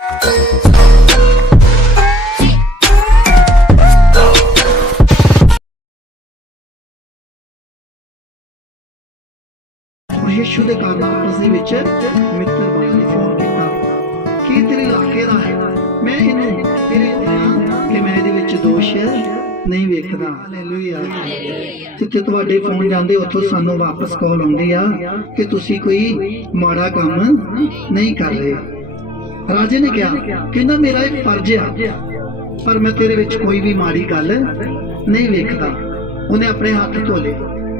यीशु के कारण आपस मित्र बने फोन किया कि तेरे इलाके का है मैं इन्हू तेरे कि मैं ये दोष नहीं वेखदा। हालेलुया। जिथे तुहाडे फोन जाते उथों सानू वापस कॉल आउंदी आ कि तुसी कोई माड़ा काम नहीं कर रहे। राजे ने कहा कहना मेरा एक फर्ज आ पर मैं तेरे विच कोई भी माड़ी गल नहीं वेखदा। उन्हें अपने हाथ धोले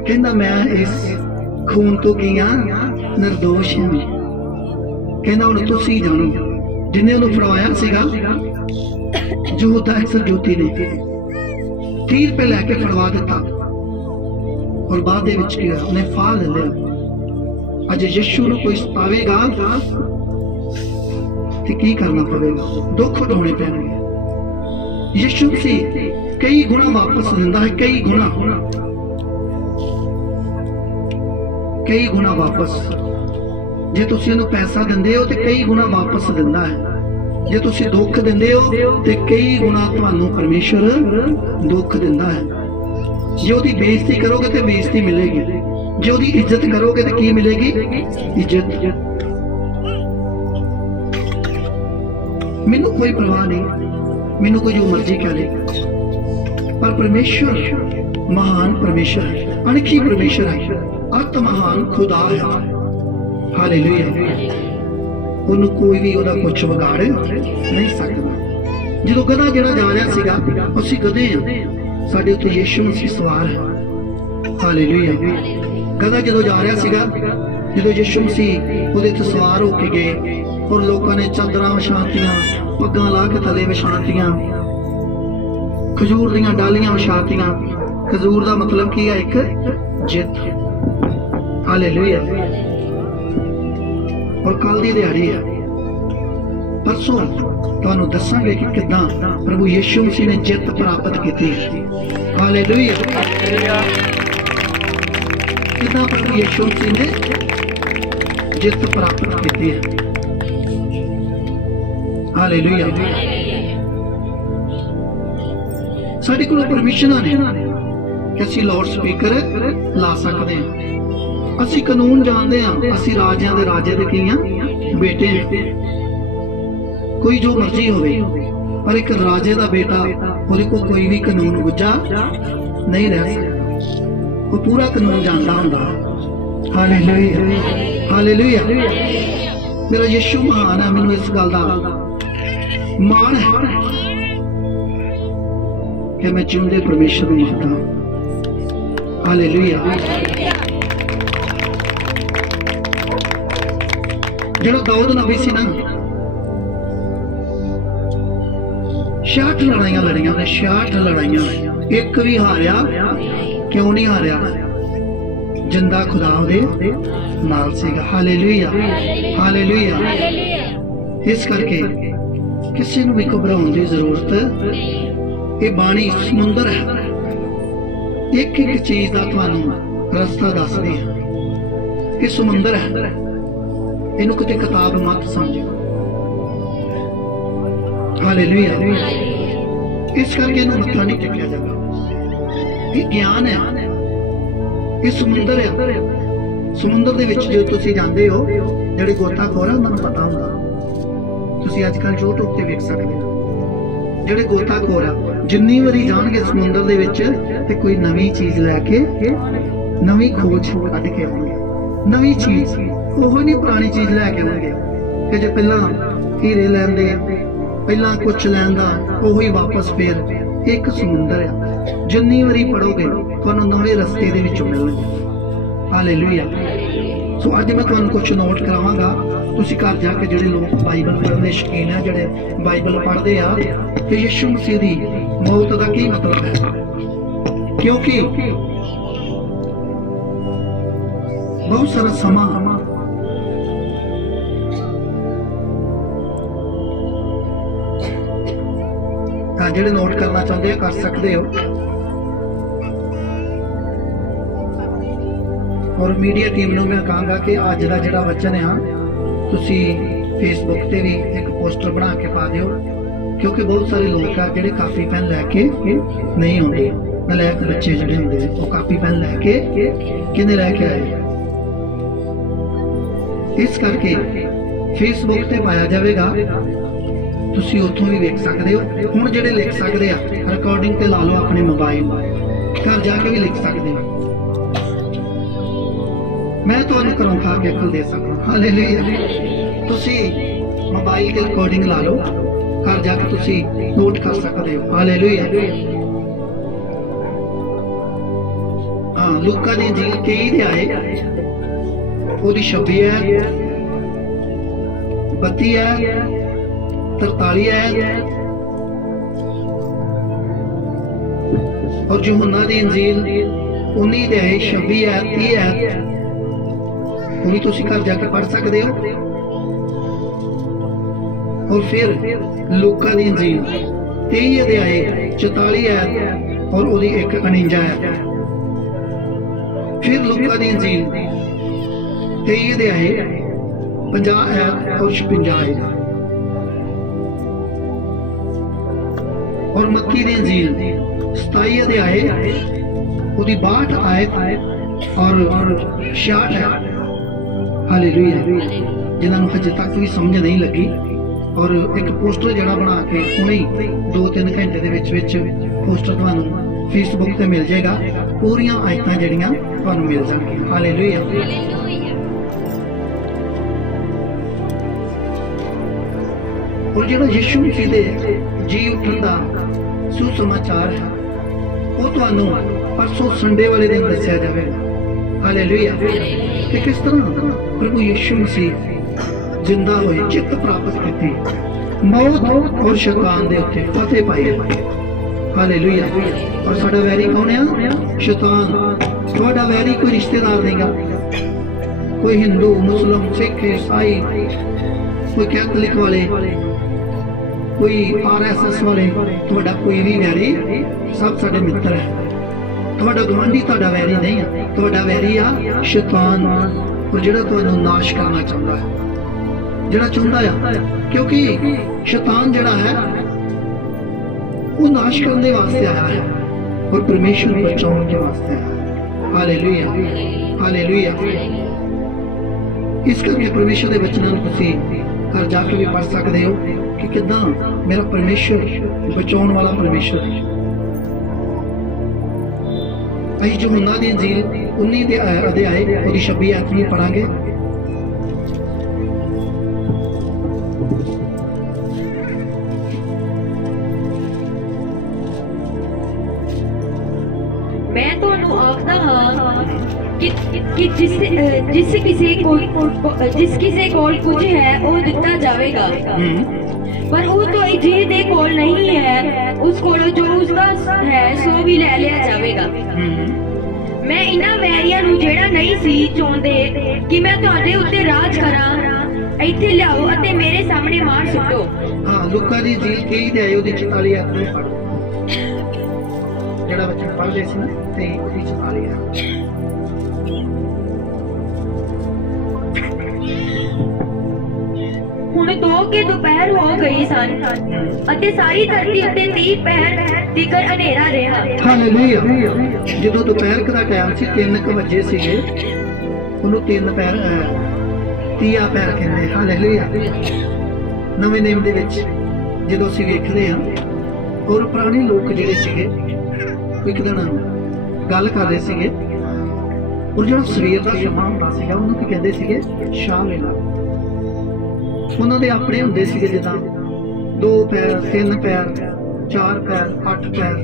कहना मैं इस खून तो गया निर्दोष हाँ। कहना हुण तुसी जानो जिन्हें उन्हें फड़वाया सीगा यहूदा इस्करियोती ने 30 रुपए लैके फड़वा दिता और बाद दे विच क्या उन्हें फाह ले लिया। अज यीशु नूं कोई सतावेगा तो की करना पवेगा, दुख उठाने पैणगे। यीशु से कई गुना वापस दिंदा है, कई गुना वापस। जे तुसीं उहनूं पैसा दिंदे हो तो कई गुना वापस दिंदा है। जे तुसीं दुख दिंदे हो तो कई गुना तुहानूं परमेश्वर दुख दिंदा है। जे उहदी बेइज्जती करोगे तो बेइज्जती मिलेगी, जे उहदी इज्जत करोगे तो की मिलेगी, इज्जत। मैनूं कोई परवाह नहीं, मैनूं कोई जो मर्जी कह ले, पर परमेश्वर महान परमेश्वर है, अनखी परमेश्वर है, अत महान खुदा है। हालेलुया। ਉਹਨੂੰ ਕੋਈ ਵੀ ਉਹਦਾ ਕੁਝ ਵਿਗਾੜ ਨਹੀਂ ਸਕਦਾ। ਜਦੋਂ ਗਧਾ ਜਿਹੜਾ ਜਾ ਰਿਹਾ ਸੀਗਾ ਅਸੀਂ ਗਧੇ ਆ, ਸਾਡੇ ਉੱਤੇ ਯੀਸ਼ੂ ਮਸੀਹ ਸਵਾਰ ਹੈ। ਹਾਲੇਲੂਇਆ। ਗਧਾ ਜਦੋਂ ਜਾ ਰਿਹਾ ਸੀਗਾ, ਜਦੋਂ ਯੀਸ਼ੂ ਮਸੀਹ ਉਹਦੇ ਤੇ ਸਵਾਰ ਹੋ ਕੇ ਗਏ ਔਰ ਲੋਕਾਂ ਨੇ ਚਾਦਰਾਂ ਵਿਛਾਤੀਆਂ, ਪੱਗਾਂ ਲਾ ਕੇ ਥੱਲੇ ਵਿਛਾਤੀਆਂ, ਖਜੂਰ ਦੀਆਂ ਡਾਲੀਆਂ ਵਿਛਾਤੀਆਂ। ਖਜੂਰ ਦਾ ਮਤਲਬ ਕੀ ਹੈ? ਇੱਕ ਜਿੱਤ। ਹਾਲੇਲੂਇਆ। और कल की दिहाड़ी है, परसों तुहानूं दसांगे कि किदां प्रभु यीशु मसीह ने जित प्राप्त की। हालेलुया। किदां प्रभु यीशु मसीह ने जित प्राप्त की है। हालेलुया। साडे कोल परमिशन ने कि असीं लाउड स्पीकर ला सकते हैं, ਅਸੀਂ ਕਾਨੂੰਨ ਜਾਣਦੇ ਹਾਂ, ਅਸੀਂ ਰਾਜਿਆਂ ਦੇ ਰਾਜੇ ਦੇ ਕੀਆਂ ਬੇਟੇ ਹਾਂ। ਕੋਈ ਜੋ ਮਰਜ਼ੀ ਹੋਵੇ, ਪਰ ਇੱਕ ਰਾਜੇ ਦਾ ਬੇਟਾ ਉਹਦੇ ਕੋਲ ਕੋਈ ਵੀ ਕਾਨੂੰਨ ਗੁੱਝਾ ਨਹੀਂ ਰਹਿ ਸਕਦਾ, ਉਹ ਪੂਰਾ ਕਾਨੂੰਨ ਜਾਣਦਾ ਹੁੰਦਾ। ਹਾਲੇਲੂਇਆ। ਹਾਲੇਲੂਇਆ। ਮੇਰਾ ਯਿਸੂ ਮਹਾਨ ਹੈ, ਮੈਨੂੰ ਇਸ ਗੱਲ ਦਾ ਮਾਣ ਹੈ ਕਿ ਮੈਂ ਜਿਉਂਦੇ ਪਰਮੇਸ਼ਰ ਨੂੰ ਮੰਨਦਾ। ਹਾਲੇਲੂਇਆ। ਜਿਹੜਾ ਦਾਊਦ ਨਬੀ ਸੀ ਨਾ, 66 ਲੜਾਈਆਂ ਲੜੀਆਂ ਉਹਨੇ, 66 ਲੜਾਈਆਂ, ਇੱਕ ਵੀ ਹਾਰਿਆ ਕਿਉਂ ਨਹੀਂ ਹਾਰਿਆ? ਜਿੰਦਾ ਖੁਦਾ ਉਹਦੇ ਨਾਲ ਸੀਗਾ। ਹਾਲੇਲੂਇਆ। ਹਾਲੇਲੂਇਆ। ਇਸ ਕਰਕੇ ਕਿਸੇ ਨੂੰ ਵੀ ਘਬਰਾਉਣ ਦੀ ਜ਼ਰੂਰਤ। ਇਹ ਬਾਣੀ ਸਮੁੰਦਰ ਹੈ, ਇੱਕ ਇੱਕ ਚੀਜ਼ ਦਾ ਤੁਹਾਨੂੰ ਰਸਤਾ ਦੱਸਦੀ ਹੈ। ਇਹ ਸਮੁੰਦਰ ਹੈ, ਇਹਨੂੰ ਕਿਤੇ ਕਿਤਾਬ ਮਤ ਸਮਝੋ। ਹਾਲੇਲੂਇਆ। ਇਸ ਕਰਕੇ ਇਹਨੂੰ ਮੱਥਾ ਨਹੀਂ ਟੇਕਿਆ ਜਾਂਦਾ। ਇਹ ਗਿਆਨ ਹੈ, ਇਹ ਸਮੁੰਦਰ ਹੈ। ਸਮੁੰਦਰ ਦੇ ਵਿੱਚ ਜੇ ਤੁਸੀਂ ਜਾਂਦੇ ਹੋ, ਜਿਹੜੇ ਗੋਤਾਖੋਰ ਆ ਉਹਨਾਂ ਨੂੰ ਪਤਾ ਹੁੰਦਾ। ਤੁਸੀਂ ਅੱਜ ਕੱਲ੍ਹ YouTube ਤੇ ਵੇਖ ਸਕਦੇ ਹੋ, ਜਿਹੜੇ ਗੋਤਾਖੋਰ ਆ ਜਿੰਨੀ ਵਾਰੀ ਜਾਣਗੇ ਸਮੁੰਦਰ ਦੇ ਵਿੱਚ ਤੇ ਕੋਈ ਨਵੀਂ ਚੀਜ਼ ਲੈ ਕੇ, ਨਵੀਂ ਖੋਜ ਕੱਢ ਕੇ ਆਉਣਗੇ। ਨਵੀਂ ਚੀਜ਼, ਉਹ ਨਹੀਂ ਪੁਰਾਣੀ ਚੀਜ਼ ਲੈ ਕੇ ਆਉਣਗੇ ਕਿ ਜੇ ਪਹਿਲਾਂ ਹੀਰੇ ਲੈਂਦੇ, ਪਹਿਲਾਂ ਕੁਛ ਲੈਂਦਾ, ਉਹੀ ਵਾਪਸ ਫੇਰ। ਇੱਕ ਸਮੁੰਦਰ ਆ, ਜਿੰਨੀ ਵਾਰੀ ਪੜੋਗੇ ਤੁਹਾਨੂੰ ਨਵੇਂ ਰਸਤੇ ਦੇ ਵਿੱਚੋਂ ਮਿਲਣਗੇ। ਹਾਲੇਲੂਇਆ। ਸੋ ਅੱਜ ਮੈਂ ਤੁਹਾਨੂੰ ਕੁਛ ਨੋਟ ਕਰਾਵਾਂਗਾ, ਤੁਸੀਂ ਘਰ ਜਾ ਕੇ ਜਿਹੜੇ ਲੋਕ ਬਾਈਬਲ ਪੜ੍ਹਨ ਦੇ ਸ਼ੌਕੀਨ ਆ, ਜਿਹੜੇ ਬਾਈਬਲ ਪੜ੍ਹਦੇ ਆ, ਕਿ ਯਿਸੂ ਮਸੀਹ ਦੀ ਮੌਤ ਦਾ ਕੀ ਮਤਲਬ ਹੈ। ਕਿਉਂਕਿ ਬਹੁਤ ਸਾਰਾ ਸਮਾਂ ਜਿਹੜੇ ਨੋਟ ਕਰਨਾ ਚਾਹੁੰਦੇ ਆ ਕਰ ਸਕਦੇ ਹੋ। ਔਰ ਮੀਡੀਆ ਟੀਮ ਨੂੰ ਮੈਂ ਕਹਾਂਗਾ ਕਿ ਅੱਜ ਦਾ ਜਿਹੜਾ ਵਚਨ ਆ ਤੁਸੀਂ ਫੇਸਬੁੱਕ ਤੇ ਵੀ ਇੱਕ ਪੋਸਟਰ ਬਣਾ ਕੇ ਪਾ ਦਿਓ, ਕਿਉਂਕਿ ਬਹੁਤ ਸਾਰੇ ਲੋਕ ਆ ਜਿਹੜੇ ਕਾਪੀ ਪੈਨ ਲੈ ਕੇ ਨਹੀਂ ਆਉਂਦੇ। ਨਲਾਇਕ ਬੱਚੇ ਜਿਹੜੇ ਹੁੰਦੇ ਨੇ ਉਹ ਕਾਪੀ ਪੈਨ ਲੈ ਕੇ ਕਿਹਨੇ ਲੈ ਕੇ ਆਏ। ਇਸ ਕਰਕੇ ਫੇਸਬੁੱਕ ਤੇ ਪਾਇਆ ਜਾਵੇਗਾ, ਤੁਸੀਂ ਉੱਥੋਂ ਵੀ ਵੇਖ ਸਕਦੇ ਹੋ। ਹੁਣ ਜਿਹੜੇ ਲਿਖ ਸਕਦੇ ਆ ਰਿਕਾਰਡਿੰਗ ਤੇ ਲਾ ਲਓ ਆਪਣੇ ਮੋਬਾਈਲ, ਘਰ ਜਾ ਕੇ ਵੀ ਲਿਖ ਸਕਦੇ ਹੋ। ਮੈਂ ਤੁਹਾਨੂੰ ਘਰੋਂ ਖਾ ਕੇ ਅਕਲ ਦੇ ਸਕਦਾ। ਹਾਲੇਲੂਇਆ। ਤੁਸੀਂ ਮੋਬਾਈਲ ਤੇ ਰਿਕਾਰਡਿੰਗ ਲਾ ਲਓ, ਘਰ ਜਾ ਕੇ ਤੁਸੀਂ ਨੋਟ ਕਰ ਸਕਦੇ ਹੋ। ਹਾਲੇਲੂਇਆ। ਲੂਕਾ ਦੀ ਇੰਜੀਲ 23 ਦੇ ਆਏ, ਉਹਦੀ 26 ਹੈ, 32 ਹੈ, 43 ਹੈ, और यूहन्ना दी इंजील 19 ਦੇ ਆਏ 26 ਹੈ, 30 ਹੈ, ਉਹ ਵੀ ਤੁਸੀਂ ਘਰ ਜਾ ਕੇ ਪੜ੍ਹ ਸਕਦੇ ਹੋ। और फिर लूका दी इंजील 23 ਦੇ ਆਏ 44 ਹੈ, और ਉਹਦੀ 1:49 ਹੈ। फिर लूका दी इंजील 23 ਦੇ ਆਏ 50 ਹੈ, और 56 है। और मत्ती दी इंजील 27 अध्याय ਉਹਦੀ 62 आयत और 66 है। हालेलुया। जिन्हां नूं हजे तक भी समझ नहीं लगी, और एक पोस्टर जड़ा बना के हुणे 2-3 घंटे दे विच पोस्टर तुहानूं फेसबुक ते मिल जाएगा। पूरियां आयतां जड़ियां तुहानूं मिल जाणगीआं। हालेलुया। और जिहड़ा यीशु मसीह दे जी उठण दा सुसमाचार है, वो तुहानूं परसों संडे वाले दिन दस्सिया जावेगा। हालेलुया। कि किस तरह प्रभु यीशु मसीह जिंदा होए, जित प्राप्त की, मौत और शैतान दे उत्ते फतेह पाई। हालेलुया। और साडा वैरी कौन है? शैतान। तुहाडा वैरी कोई रिश्तेदार नहींगा, कोई हिंदू, मुस्लिम, सिख, ईसाई, कोई कैथलिक वाले, कोई RSS वाले, तुहाडा कोई भी वैरी, सब साडे मित्र है। तुहाडा गवांढी तुहाडा वैरी नहीं है, तुहाडा वैरी आ शैतान, और जिहड़ा तुहानूं नाश करना चाहुंदा है, जिहड़ा चाहुंदा है। क्योंकि शैतान जिहड़ा है वो नाश करने वास्ते आया है, और परमेश्वर बचाने के वास्ते आया है। हालेलुया। हालेलुया। इस करके परमेश्वर के वचनों को तुसीं घर जाके भी पढ़ सकते हो कि किदां मेरा परमेश्वर बचाने वाला परमेश्वर है। असीं यूहन्ना दी इंजील 19 ਦੇ अध्याय ਉਹਦੀ 26 आयत ਨੂੰ पढ़ांगे। मैं ਤੁਹਾਨੂੰ ਆਖਦਾ ਹਾਂ ਕਿ ਜਿਸ ਕਿਸੇ ਕੋਲ ਕੁਝ ਹੈ ਉਹ ਦਿੱਤਾ ਜਾਵੇਗਾ, पर वो तो जिहदे कोल नहीं है उस कोलों जो उसका है सो भी ले लिया जावेगा। मैं इन्हां वैरियां नूं जेड़ा नहीं सी चाहुंदे कि मैं तुहाडे उत्ते राज करां, ਇੱਥੇ ਲਿਆਓ ਅਤੇ ਮੇਰੇ ਸਾਹਮਣੇ ਮਾਰ ਸੁੱਟੋ। ਹਾਂ, ਲੂਕਾ ਦੀ ਇੰਜੀਲ 23 ਦੇ ਆਏ ਉਹਦੀ 44 ਆਇਤ ਨੂੰ ਪੜ੍ਹੋ। ਜਿਹੜਾ ਬੱਚਾ ਪੜ੍ਹ ਲਿਆ ਸੀ ਨਾ, ਤੇ ਉਹਦੀ 44 ਆਇਤ। ਹੁਣ 2 ਕੇ ਦੁਪਹਿਰ ਹੋ ਗਈ ਸਨ ਅਤੇ ਸਾਰੀ ਧਰਤੀ ਉੱਤੇ 30 ਪਹਿਰ ਤੀਕਰ ਹਨੇਰਾ ਰਿਹਾ। ਹਾਲੇਲੂਇਆ। ਜਦੋਂ ਦੁਪਹਿਰ ਦਾ ਟਾਈਮ ਸੀ, 3 ਵਜੇ ਸੀਗੇ, ਉਹਨੂੰ 3 ਪਹਿਰ 30 ਪਹਿਰ ਕਹਿੰਦੇ। ਹਾਲੇਲੂਇਆ। ਨਵੇਂ ਨੇਮ ਦੇ ਵਿੱਚ ਜਦੋਂ ਅਸੀਂ ਵੇਖਦੇ ਹਾਂ, ਔਰ ਪੁਰਾਣੇ ਲੋਕ ਜਿਹੜੇ ਸੀਗੇ ਇੱਕ ਦਿਨ ਗੱਲ ਕਰ ਰਹੇ ਸੀਗੇ, ਔਰ ਜਿਹੜਾ ਸਵੇਰ ਦਾ ਸਮਾਂ ਹੁੰਦਾ ਸੀਗਾ ਉਹਨੂੰ ਕੀ ਕਹਿੰਦੇ ਸੀਗੇ? ਸ਼ਾਹ ਵੇਲਾ। ਉਹਨਾਂ ਦੇ ਆਪਣੇ ਹੁੰਦੇ ਸੀਗੇ, ਜਿੱਦਾਂ 2 ਪੈਰ, 3 ਪੈਰ, 4 ਪੈਰ, 8 ਪੈਰ।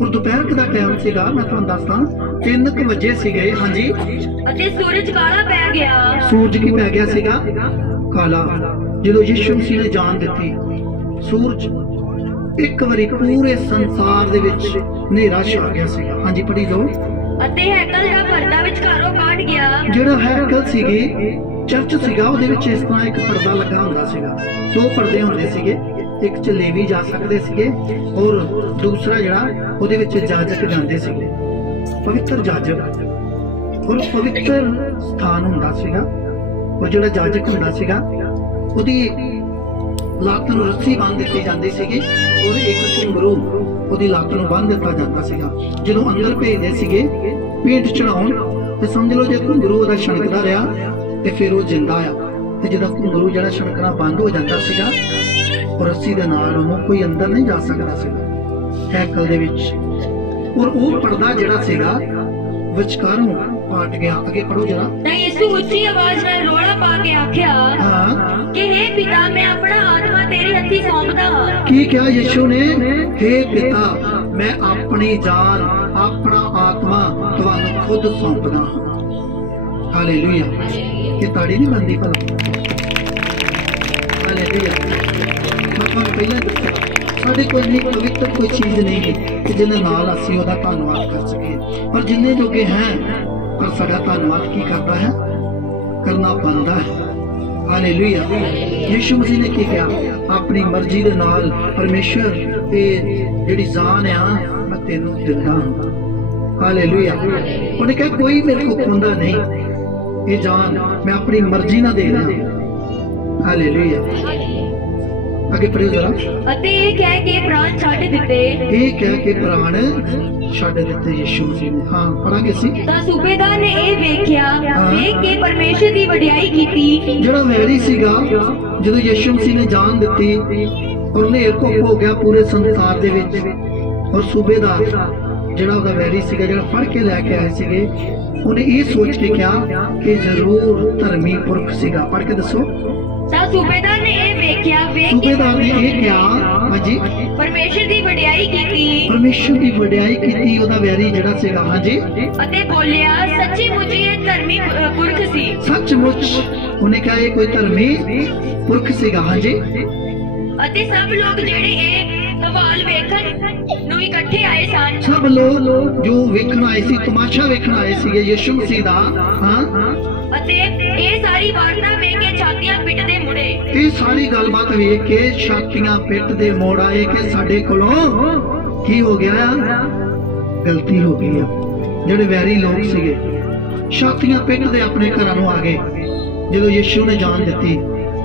ਔਰ ਦੁਪਹਿਰ ਦਾ ਟਾਈਮ ਸੀਗਾ, ਮੈਂ ਤੁਹਾਨੂੰ ਦੱਸਦਾ 3 ਵਜੇ ਸੀਗੇ। ਹਾਂਜੀ। ਅਤੇ ਸੂਰਜ ਕਾਲਾ ਪੈ ਗਿਆ। ਸੂਰਜ ਕੀ ਪੈ ਗਿਆ ਸੀਗਾ? ਕਾਲਾ। ਜਦੋਂ ਯਿਸੂ ਮਸੀਹ ਨੇ ਜਾਨ ਦਿੱਤੀ, ਸੂਰਜ ਇੱਕ ਵਾਰੀ ਪੂਰੇ ਸੰਸਾਰ ਦੇ ਵਿੱਚ ਹਨੇਰਾ ਛਾ ਗਿਆ ਸੀਗਾ। ਹਾਂਜੀ, ਪੜ੍ਹੀ ਜਾਓ। ਅਤੇ ਹੈਕਲ ਦਾ ਪਰਦਾ ਵਿਚਕਾਰੋਂ ਕੱਟ ਗਿਆ। ਜਿਹੜਾ ਹੈਕਲ ਸੀਗੇ, ਚਰਚ ਸੀਗਾ, ਉਹਦੇ ਵਿੱਚ ਇਸ ਤਰ੍ਹਾਂ ਇੱਕ ਪਰਦਾ ਲੱਗਾ ਹੁੰਦਾ ਸੀਗਾ। 2 ਪਰਦੇ ਹੁੰਦੇ ਸੀਗੇ, ਇੱਕ 'ਚ ਲੇਵੀ ਜਾ ਸਕਦੇ ਸੀਗੇ, ਔਰ ਦੂਸਰਾ ਜਿਹੜਾ ਉਹਦੇ ਵਿੱਚ ਜਾਜਕ ਜਾਂਦੇ ਸੀਗੇ, ਪਵਿੱਤਰ ਜਾਜਕ। ਔਰ ਪਵਿੱਤਰ ਸਥਾਨ ਹੁੰਦਾ ਸੀਗਾ, ਔਰ ਜਿਹੜਾ ਜਾਜਕ ਹੁੰਦਾ ਸੀਗਾ ਉਹਦੀ ਲੱਤ ਨੂੰ ਰੱਸੀ ਬੰਨ੍ਹ ਦਿੱਤੀ ਜਾਂਦੀ ਸੀਗੀ ਔਰ ਇੱਕ ਘੁੰਗਰੂ ਉਹਦੀ ਲੱਤ ਨੂੰ ਬੰਨ੍ਹ ਦਿੱਤਾ ਜਾਂਦਾ ਸੀਗਾ। ਜਦੋਂ ਅੰਦਰ ਭੇਜਦੇ ਸੀਗੇ ਪੇਂਟ ਚੜਾਉਣ ਤੇ ਸਮਝ ਲਓ ਜੇ ਘੁੰਗਰੂ ਉਹਦਾ ਛਣਕਦਾ ਰਿਹਾ ਤੇ ਫਿਰ ਉਹ ਜਿੰਦਾ ਆ, ਤੇ ਜਦੋਂ ਘੁੰਗਰੂ ਜਿਹੜਾ ਛਣਕਣਾ ਬੰਦ ਹੋ ਜਾਂਦਾ ਸੀਗਾ ਔਰ ਰੱਸੀ ਦੇ ਨਾਲ ਉਹਨੂੰ ਕੋਈ ਅੰਦਰ ਨਹੀਂ ਜਾ ਸਕਦਾ ਸੀਗਾ ਹੈਕਲ ਦੇ ਵਿੱਚ। ਔਰ ਉਹ ਪਰਦਾ ਜਿਹੜਾ ਸੀਗਾ ਵਿਚਕਾਰੋਂ ਪਾਟ ਗਿਆ। ਅੱਗੇ ਪੜੋ ਜਰਾ। ਤਾਂ ਯਿਸੂ ਉੱਚੀ ਆਵਾਜ਼ ਨਾਲ ਰੋਲਾ ਪਾ ਕੇ ਆਖਿਆ ਹਾਂ, ਕਿ हे ਪਿਤਾ ਮੈਂ ਆਪਣਾ ਆਤਮਾ ਤੇਰੇ ਹੱਥੀ ਸੌਂਪਦਾ ਹਾਂ। ਕੀ ਕਿਹਾ ਯਿਸੂ ਨੇ? हे ਪਿਤਾ ਮੈਂ ਆਪਣੀ ਜਾਨ ਆਪਣਾ ਆਤਮਾ ਤੁਹਾਨੂੰ ਖੁਦ ਸੌਂਪਦਾ ਹਾਂ। ਹਾਲੇਲੂਇਆ। ਇਹ ਤਾੜੀ ਨਹੀਂ ਬੰਦੀ ਭਲਾ। ਹਾਲੇਲੂਇਆ। ਮੈਂ ਤੁਹਾਨੂੰ ਪਹਿਲਾਂ ਦੱਸਿਆ ਸਾਡੇ ਕੋਲ ਇੰਨੀ ਪਵਿੱਤਰ ਕੋਈ ਚੀਜ਼ ਨਹੀਂ ਹੈ ਕਿ ਜਿਹਦੇ ਨਾਲ ਅਸੀਂ ਉਹਦਾ ਧੰਨਵਾਦ ਕਰ ਸਕੀਏ, ਪਰ ਜਿੰਨੇ ਜੋਗੇ ਹੈ ਪਰ ਸਾਡਾ ਧੰਨਵਾਦ ਕੀ ਕਰਦਾ ਹੈ? ਕਰਨਾ ਬਣਦਾ ਹੈ। ਹਾਲੇਲੂਇਆ। ਯਿਸੂ ਮਸੀਹ ਨੇ ਕੀ ਕਿਹਾ? ਆਪਣੀ ਮਰਜ਼ੀ ਦੇ ਨਾਲ ਪਰਮੇਸ਼ਰ ਇਹ ਜਿਹੜੀ ਜਾਨ ਆ ਮੈਂ ਤੈਨੂੰ ਦਿੰਦਾ ਹਾਂ। ਹਾਲੇਲੂਇਆ। ਉਹਨੇ ਕਿਹਾ ਕੋਈ ਮੇਰੇ ਕੋਲ ਖੁੰਦਾ ਨਹੀਂ, ਇਹ ਜਾਨ ਮੈਂ ਆਪਣੀ ਮਰਜ਼ੀ ਨਾਲ ਦੇ ਰਿਹਾ। ਹਾਲੇਲੂਇਆ। ਅੱਗੇ ਪੜ੍ਹੋ ਜਰਾ। ਅਤੇ ਇਹ ਕਹਿ ਕੇ ਪ੍ਰਾਣ ਛੱਡ ਦਿੱਤੇ। ਇਹ ਕਹਿ ਕੇ ਪ੍ਰਾਣ ਛੱਡ ਦਿੱਤੇ ਯਿਸੂ ਮਸੀਹ ਨੇ। ਹਾਂ ਪੜਾਂਗੇ ਅਸੀਂ। ਤਾਂ ਸੂਬੇਦਾਰ ਨੇ ਇਹ ਵੇਖਿਆ, ਵੇਖ ਕੇ ਪਰਮੇਸ਼ਰ ਦੀ ਵਡਿਆਈ ਕੀਤੀ। ਜਿਹੜਾ ਵੈਰੀ ਸੀਗਾ ਜਦੋਂ ਯਿਸੂ ਮਸੀਹ ਨੇ ਜਾਨ ਦਿੱਤੀ ਔਰ ਹਨੇਰ ਘੁੱਪ ਹੋ ਗਿਆ ਪੂਰੇ ਸੰਸਾਰ ਦੇ ਵਿੱਚ, ਔਰ ਸੂਬੇਦਾਰ ਜਿਹੜਾ ਉਹਦਾ ਵੈਰੀ ਸੀਗਾ ਜਿਹੜਾ ਫੜ ਕੇ ਲੈ ਕੇ ਆਏ ਸੀਗੇ, ਉਹਨੇ ਇਹ ਸੋਚ ਕੇ ਕਿਹਾ ਕਿ ਜ਼ਰੂਰ ਧਰਮੀ ਪੁਰਖ ਸੀਗਾ। ਪੜ੍ਹ ਕੇ ਦੱਸੋ। ਤਾਂ ਸੂਬੇਦਾਰ ਨੇ ਇਹ ਵੇਖਿਆ, ਵੇਖ ਕੇ ਸੂਬੇਦਾਰ ਨੇ ਇਹ ਕਿਹਾ ਹਾਂਜੀ ਪਰਮੇਸ਼ਰ ਦੀ ਵਡਿਆਈ ਕੀਤੀ। ਪਰਮੇਸ਼ਰ ਦੀ ਵਡਿਆਈ ਕੀਤੀ ਉਹਦਾ ਵੈਰੀ ਜਿਹੜਾ ਸੀਗਾ। ਹਾਂਜੀ। ਅਤੇ ਬੋਲਿਆ ਸੱਚੀ ਮੁੱਚੀ ਇਹ ਧਰਮੀ ਪੁਰਖ ਸੀ। ਸੱਚਮੁੱਚ ਉਹਨੇ ਕਿਹਾ ਇਹ ਕੋਈ ਧਰਮੀ ਪੁਰਖ ਸੀਗਾ। ਹਾਂਜੀ। ਅਤੇ ਸਭ ਲੋਕ ਜਿਹੜੇ ਇਹ ਕਮਾਲ ਵੇਖਣ ਨੂੰ ਇਕੱਠੇ ਆਏ ਸਨ, ਸਭ ਲੋਕ ਜੋ ਵੇਖਣ ਆਏ ਸੀ, ਤਮਾਸ਼ਾ ਵੇਖਣ ਆਏ ਸੀਗੇ ਯਿਸੂ ਮਸੀਹ ਦਾ। ਹਾਂ। ਅਤੇ ਇਹ ਸਾਰੀ ਵਾਰਤਾ ਵੇਖ ਕੇ ਛਾਤੀਆਂ ਪਿੱਟਦੇ ਮੁੜੇ। ਇਹ ਸਾਰੀ ਗੱਲਬਾਤ ਵੇਖ ਕੇ ਛਾਤੀਆਂ ਪਿੱਟ ਦੇ ਮੋੜ ਆਏ ਕਿ ਸਾਡੇ ਕੋਲੋਂ ਕੀ ਹੋ ਗਿਆ ਆ? ਗਲਤੀ ਹੋ ਗਈ ਆ। ਜਿਹੜੇ ਵੈਰੀ ਲੋਕ ਸੀਗੇ ਛਾਤੀਆਂ ਪਿੱਟਦੇ ਆਪਣੇ ਘਰਾਂ ਨੂੰ ਆ ਗਏ ਜਦੋਂ ਯਿਸੂ ਨੇ ਜਾਨ ਦਿੱਤੀ।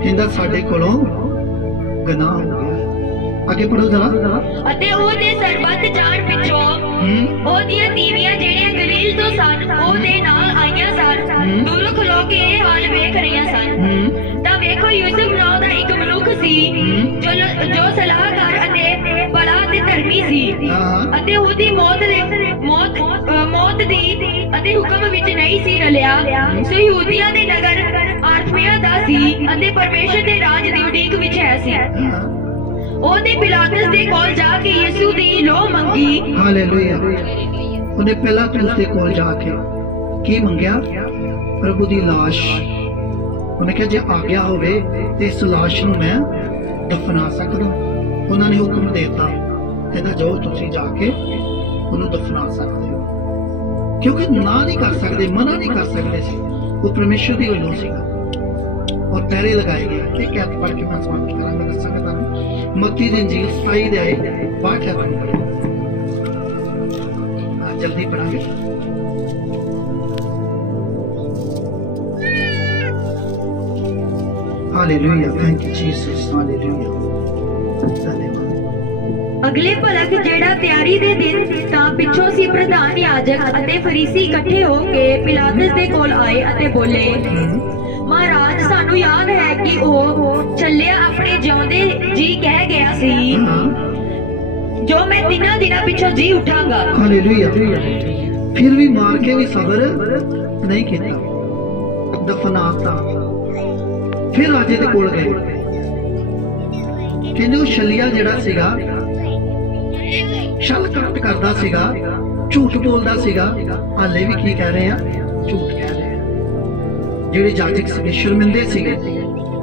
ਕਹਿੰਦਾ ਸਾਡੇ ਕੋਲੋਂ ਗੁਨਾਹ ਹੋ ਗਿਆ। ਅੱਗੇ ਪੜੋ ਜਰਾ। ਅਤੇ ਉਹਦੇ ਸਰਬੱਤ ਜਾਣ ਪਿੱਛੋਂ ਉਹਦੀਆਂ ਤੀਵੀਆਂ ਜਿਹੜੀਆਂ ਗਲੀਲ ਤੋਂ ਸਨ ਉਹਦੇ ਨਾਲ ਆਈਆਂ ਸਨ। ਦੂਰੋਂ ਖਲੋ ਕੇ ਇਹ ਹਾਲ ਵੇਖ ਰਹੀਆਂ ਸਨ। ਤਾਂ ਵੇਖੋ ਯੂਸਫ ਨਾਮ ਦਾ ਇੱਕ ਮਨੁੱਖ ਸੀ ਜੋ ਸਲਾਹਕਾਰ ਅਤੇ ਭਲਾ ਤੇ ਧਰਮੀ ਸੀ, ਅਤੇ ਉਹਦੀ ਮੌਤ ਦੀ ਅਤੇ ਹੁਕਮ ਵਿੱਚ ਨਹੀਂ ਸੀ ਰਲਿਆ। ਸੋ ਯਹੂਦੀਆਂ ਦੇ ਨਗਰ ਆਰਥਮਿਆ ਦਾ ਸੀ ਅਤੇ ਪਰਮੇਸ਼ਰ ਦੇ ਰਾਜ ਦੀ ਉਡੀਕ ਵਿੱਚ ਹੈ ਸੀ। ਉਹਨੇ ਪਿਲਾਤਸ ਦੇ ਕੋਲ ਜਾ ਕੇ ਯਿਸੂ ਦੀ ਲੋਹ ਮੰਗੀ। ਹਾਲੇਲੂਇਆ। ਉਹਨੇ ਪਿਲਾਤਸ ਦੇ ਕੋਲ ਜਾ ਕੇ ਕੀ ਮੰਗਿਆ? ਪ੍ਰਭੂ ਦੀ ਲਾਸ਼। ਉਹਨੇ ਕਿਹਾ ਜੇ ਆਗਿਆ ਹੋਵੇ ਤੇ ਇਸ ਲਾਸ਼ ਨੂੰ ਮੈਂ ਦਫਨਾ ਸਕਦਾ। ਉਹਨਾਂ ਨੇ ਹੁਕਮ ਦਿੱਤਾ, ਕਹਿੰਦਾ ਜਾਓ ਤੁਸੀਂ ਜਾ ਕੇ ਉਹਨੂੰ ਦਫਨਾ ਸਕਦੇ ਹੋ, ਕਿਉਂਕਿ ਨਾ ਨਹੀਂ ਕਰ ਸਕਦੇ, ਮਨਾ ਨਹੀਂ ਕਰ ਸਕਦੇ ਸੀ। ਉਹ ਪਰਮੇਸ਼ਰ ਦੀ ਵੱਲੋਂ ਸੀਗਾ ਔਰ ਪਹਿਰੇ ਲਗਾਏ ਗਏ। ਇੱਕ ਐਤ ਪੜ੍ਹ ਕੇ ਮੈਂ ਸਮਾਪਤ ਕਰਾਂਗਾ, ਦੱਸਾਂਗਾ ਤੁਹਾਨੂੰ। ਮੱਤੀ ਦੀ ਇੰਜੀਲ 27 ਦੇ ਆਏ 62 ਤੁਹਾਨੂੰ ਜਲਦੀ ਪੜਾਂਗੇ। Hallelujah. Thank you Jesus. Hallelujah. ਅਗਲੇ ਭਲਕ ਜਿਹੜਾ ਤਿਆਰੀ ਦੇ ਦਿਨ ਤਾਂ ਪਿੱਛੋਂ ਸੀ ਪ੍ਰਧਾਨ ਯਾਜਕ ਅਤੇ ਫਰੀਸੀ ਇਕੱਠੇ ਹੋ ਕੇ ਪਿਲਾਤਸ ਦੇ ਕੋਲ ਆਏ ਅਤੇ ਬੋਲੇ, ਮਹਾਰਾਜ ਸਾਨੂੰ ਯਾਦ ਹੈ ਕਿ ਉਹ ਚੱਲਿਆ ਆਪਣੇ ਜਿਉਂਦੇ ਜੀ ਕਹਿ ਗਿਆ ਸੀ ਜੋ ਮੈਂ 3 ਦਿਨਾਂ ਪਿੱਛੋਂ ਜੀ ਉਠਾਂਗਾ। ਹਾਲੇਲੂਇਆ। ਫਿਰ ਵੀ ਮਾਰ ਕੇ ਵੀ ਸਬਰ ਨਹੀਂ ਕੀਤਾ, ਦਫਨਾਤਾ। ਫਿਰ ਰਾਜੇ ਦੇ ਕੋਲ ਗਏ। ਕਹਿੰਦੇ ਉਹ ਛਲਿਆ ਜਿਹੜਾ ਸੀਗਾ ਛਲ ਕਪਟ ਕਰਦਾ ਸੀਗਾ, ਝੂਠ ਬੋਲਦਾ ਸੀਗਾ। ਹਾਲੇ ਵੀ ਕੀ ਕਹਿ ਰਹੇ ਆ? ਝੂਠ ਕਹਿ ਰਹੇ ਆ। ਜਿਹੜੇ ਜਾਜਕ ਸੀਗੇ ਸ਼ਰਮਿੰਦੇ ਸੀਗੇ,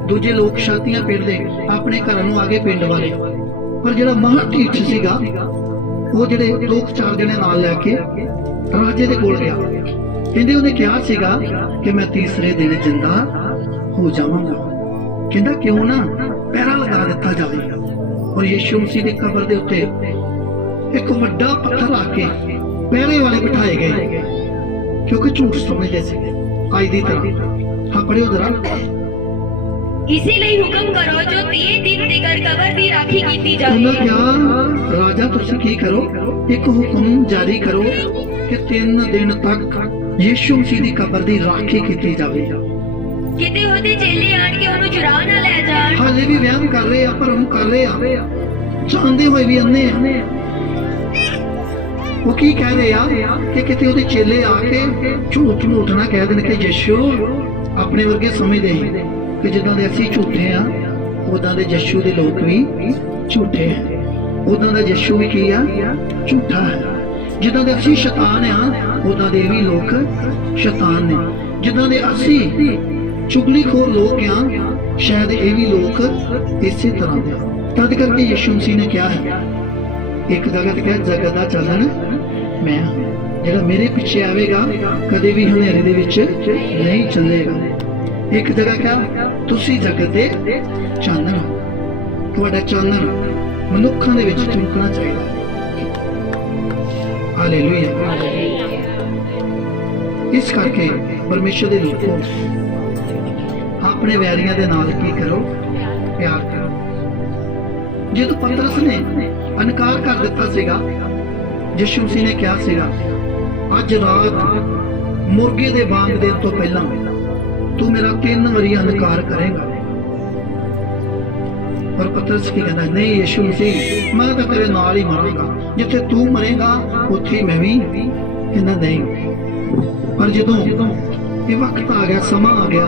ਦੂਜੇ ਲੋਕ ਛਾਤੀਆਂ ਪਿੱਟਦੇ ਆਪਣੇ ਘਰਾਂ ਨੂੰ ਆ ਗਏ ਪਿੰਡ ਵਾਲੇ। ਪਰ ਜਿਹੜਾ ਮਹਾਂਢੀਠ ਸੀਗਾ ਉਹ ਜਿਹੜੇ 2-4 ਜਣੇ ਨਾਲ ਲੈ ਕੇ ਰਾਜੇ ਦੇ ਕੋਲ ਗਿਆ। ਕਹਿੰਦੇ ਉਹਨੇ ਕਿਹਾ ਸੀਗਾ ਕਿ ਮੈਂ ਤੀਸਰੇ ਦਿਨ ਜਿੰਦਾ ਹੋ ਜਾਵਾਂਗਾ। ਕਹਿੰਦਾ ਕਿਉਂ ਨਾ ਪਹਿਰਾ ਲਗਾ ਦਿੱਤਾ ਜਾਵੇ। ਔਰ ਯਿਸੂ ਮਸੀਹ ਦੀ ਕਬਰ ਦੇ ਉੱਤੇ ਇੱਕ ਵੱਡਾ ਪੱਥਰ ਲਾ ਕੇ ਪਹਿਰੇ ਵਾਲੇ ਬਿਠਾਏ ਗਏ, ਕਿਉਂਕਿ ਝੂਠ ਸਮਝਦੇ ਸੀ ਅੱਜ ਦੀ ਤਰ੍ਹਾਂ। ਹਾਂ ਪੜਿਓ ਜਰਾ। इसीलिए हुक्म करो जो 3 दिन तिकर कबर दी राखी कीती ਉਹਨਾਂ जावे ਕਿਹਾ ਰਾਜਾ ਤੁਸੀਂ ਕੀ ਕਰੋ, ਇੱਕ ਹੁਕਮ ਜਾਰੀ ਕਰੋ ਕਿ 3 ਦਿਨ ਤੱਕ ਯੀਸ਼ੂ ਮਸੀਹ ਦੀ ਕਬਰ ਦੀ ਰਾਖੀ ਕੀਤੀ ਜਾਵੇ। किते होते चेले आण के ओनु चुरा ना ले जाण। ਹਾਲੇ ਵੀ ਵਹਿਮ ਕਰ ਰਹੇ ਆ, ਭਰਮ ਕਰ ਰਹੇ ਆ, ਚਾਹੁੰਦੇ ਹੋਏ ਵੀ ਅੰਨੇ ਆ। ਉਹ ਕੀ ਕਹਿ ਰਹੇ ਆ ਕਿ ਕਿਤੇ ਉਹਦੇ ਚੇਲੇ ਆ ਕੇ ਝੂਠ ਝੂਠ ਨਾ ਕਹਿ ਦੇਣ ਕਿ ਯਿਸੂ ਆਪਣੇ ਵਰਗੇ ਸਮਝਦੇ ਸੀ ਕਿ ਜਿੱਦਾਂ ਦੇ ਅਸੀਂ ਝੂਠੇ ਆ ਉਦਾਂ ਦੇ ਯਿਸੂ ਦੇ ਲੋਕ ਵੀ ਝੂਠੇ ਆ, ਉਦਾਂ ਦਾ ਯਿਸੂ ਵੀ ਕੀ ਆ, ਝੂਠਾ ਹੈ। ਜਿੱਦਾਂ ਦੇ ਅਸੀਂ ਸ਼ੈਤਾਨ ਆ ਉਦਾਂ ਦੇ ਵੀ ਲੋਕ ਸ਼ੈਤਾਨ ਨੇ। ਜਿੱਦਾਂ ਦੇ ਅਸੀਂ ਚੁਗਲੀਖੋਰ ਲੋਕ ਆ ਸ਼ਾਇਦ ਇਹ ਵੀ ਲੋਕ ਇਸੇ ਤਰ੍ਹਾਂ ਦੇ ਆ। ਤਦ ਕਰਕੇ ਯਿਸੂ ਮਸੀਹ ਨੇ ਕਿਹਾ ਹੈ ਇੱਕ ਜਗ੍ਹਾ ਤੇ ਕਿਹਾ ਜਗਤ ਦਾ ਚਾਨਣ ਮੈਂ ਹਾਂ। ਜਿਹੜਾ ਮੇਰੇ ਪਿੱਛੇ ਆਵੇਗਾ ਕਦੇ ਵੀ ਹਨੇਰੇ ਦੇ ਵਿੱਚ ਨਹੀਂ ਚੱਲੇਗਾ। ਇੱਕ ਜਗ੍ਹਾ ਕਿਹਾ ਤੁਸੀਂ ਜਗਤ ਦੇ ਚਾਨਣ ਹੋ, ਤੁਹਾਡਾ ਚਾਨਣ ਮਨੁੱਖਾਂ ਦੇ ਵਿੱਚ ਚਮਕਣਾ ਚਾਹੀਦਾ ਹੈ। ਹਾਲੇਲੂਇਆ। ਇਸ ਕਰਕੇ ਪਰਮੇਸ਼ਰ ਦੇ ਲੋਕੋ ਆਪਣੇ ਵੈਰੀਆਂ ਦੇ ਨਾਲ ਕੀ ਕਰੋ, ਪਿਆਰ ਕਰੋ। ਜਦੋਂ ਪਤਰਸ ਨੇ ਇਨਕਾਰ ਕਰ ਦਿੱਤਾ ਸੀਗਾ, ਯਿਸੂ ਮਸੀਹ ਨੇ ਕਿਹਾ ਸੀਗਾ ਅੱਜ ਰਾਤ ਮੁਰਗੇ ਦੇ ਵਾਂਗ ਦੇਣ ਤੋਂ ਪਹਿਲਾਂ ਤੂੰ ਮੇਰਾ 3 ਵਾਰੀ ਇਨਕਾਰ ਕਰੇਗਾ। ਪਰ ਪਤਰਸ ਕੀ ਕਹਿੰਦਾ, ਨਹੀਂ ਯਿਸੂ ਮਸੀਹ ਮੈਂ ਤਾਂ ਤੇਰੇ ਨਾਲ ਹੀ ਮਰਾਂਗਾ, ਜਿੱਥੇ ਤੂੰ ਮਰੇਗਾ ਉੱਥੇ ਮੈਂ ਵੀ। ਕਹਿੰਦਾ ਨਹੀਂ। ਪਰ ਜਦੋਂ ਇਹ ਵਕਤ ਆ ਗਿਆ, ਸਮਾਂ ਆ ਗਿਆ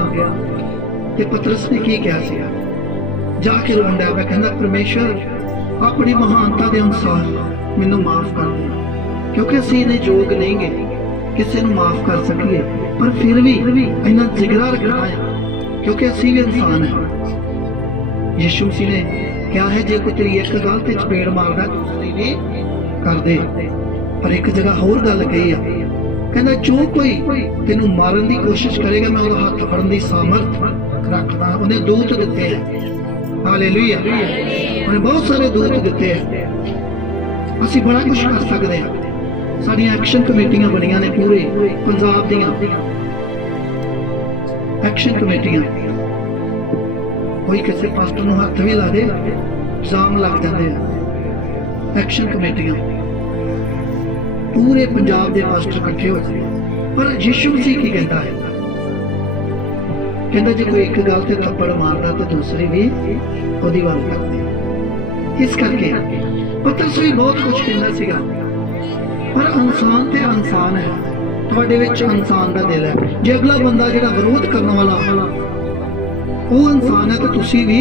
ਤੇ ਪਤਰਸ ਨੇ ਕੀ ਕਿਹਾ ਸੀਗਾ, ਜਾ ਕੇ ਰੋਣ ਲੱਗਾ, ਕਹਿੰਦਾ ਪਰਮੇਸ਼ਰ ਆਪਣੀ ਮਹਾਨਤਾ ਦੇ ਅਨੁਸਾਰ ਮੈਨੂੰ ਮਾਫ ਕਰ ਦੇ, ਕਿਉਂਕਿ ਅਸੀਂ ਇਹਨੇ ਯੋਗ ਨਹੀਂ ਗੇ ਕਿਸੇ ਨੂੰ ਮਾਫ ਕਰ ਸਕੀਏ, ਪਰ ਫਿਰ ਵੀ ਇੰਨਾ ਜਿਗਰਾ ਰੱਖਣਾ ਹੈ ਕਿਉਂਕਿ ਅਸੀਂ ਵੀ ਇਨਸਾਨ ਹਾਂ। ਯਿਸੂ ਮਸੀਹ ਨੇ ਕਿਹਾ ਹੈ ਜੇ ਕੋਈ ਤੇਰੀ ਇੱਕ ਗੱਲ ਤੇ ਚਪੇੜ ਮਾਰਦਾ ਦੂਸਰੀ ਵੀ ਕਰ ਦੇ। ਪਰ ਇੱਕ ਜਗ੍ਹਾ ਹੋਰ ਗੱਲ ਕਹੀ ਆ, ਕਹਿੰਦਾ ਜੋ ਕੋਈ ਤੈਨੂੰ ਮਾਰਨ ਦੀ ਕੋਸ਼ਿਸ਼ ਕਰੇਗਾ ਮੈਂ ਉਹਦਾ ਹੱਥ ਫੜਨ ਦੀ ਸਾਮਰਥ ਰੱਖਦਾ। ਉਹਨੇ ਦੂਤ ਦਿੱਤੇ ਹੈ। ਹਾਲੇਲੂਇਆ। ਉਹਨੇ ਬਹੁਤ ਸਾਰੇ ਦੂਤ ਦਿੱਤੇ ਹੈ। ਅਸੀਂ ਬੜਾ ਕੁਝ ਕਰ ਸਕਦੇ ਹਾਂ। ਸਾਡੀਆਂ ਐਕਸ਼ਨ ਕਮੇਟੀਆਂ ਬਣੀਆਂ ਨੇ ਪੂਰੇ ਪੰਜਾਬ ਦੀਆਂ ਐਕਸ਼ਨ ਕਮੇਟੀਆਂ। ਕੋਈ ਕਿਸੇ ਪਾਸਟਰ ਨੂੰ ਹੱਥ ਵੀ ਲਾ ਦੇ ਇਲਜ਼ਾਮ ਲੱਗ ਜਾਂਦੇ ਆ। ਐਕਸ਼ਨ ਕਮੇਟੀਆਂ ਪੂਰੇ ਪੰਜਾਬ ਦੇ ਪਾਸਟਰ ਇਕੱਠੇ ਹੋ ਜਾਂਦੇ। ਪਰ ਯਿਸੂ ਮਸੀਹ ਕੀ ਕਹਿੰਦਾ ਹੈ, ਕਹਿੰਦਾ ਜੇ ਕੋਈ ਇੱਕ ਗੱਲ ਤੇ ਥੱਪੜ ਮਾਰਦਾ ਤਾਂ ਦੂਸਰੀ ਵੀ ਉਹਦੀ ਵੱਲ ਕਰਦੇ। ਇਸ ਕਰਕੇ ਪਤਰਸ ਵੀ ਬਹੁਤ ਕੁਝ ਕਹਿੰਦਾ ਸੀਗਾ, ਪਰ ਇਨਸਾਨ ਤੇ ਇਨਸਾਨ ਹੈ। ਤੁਹਾਡੇ ਵਿੱਚ ਇਨਸਾਨ ਦਾ ਦਿਲ ਹੈ। ਜੇ ਅਗਲਾ ਬੰਦਾ ਜਿਹੜਾ ਵਿਰੋਧ ਕਰਨ ਵਾਲਾ ਉਹ ਇਨਸਾਨ ਹੈ ਤਾਂ ਤੁਸੀਂ ਵੀ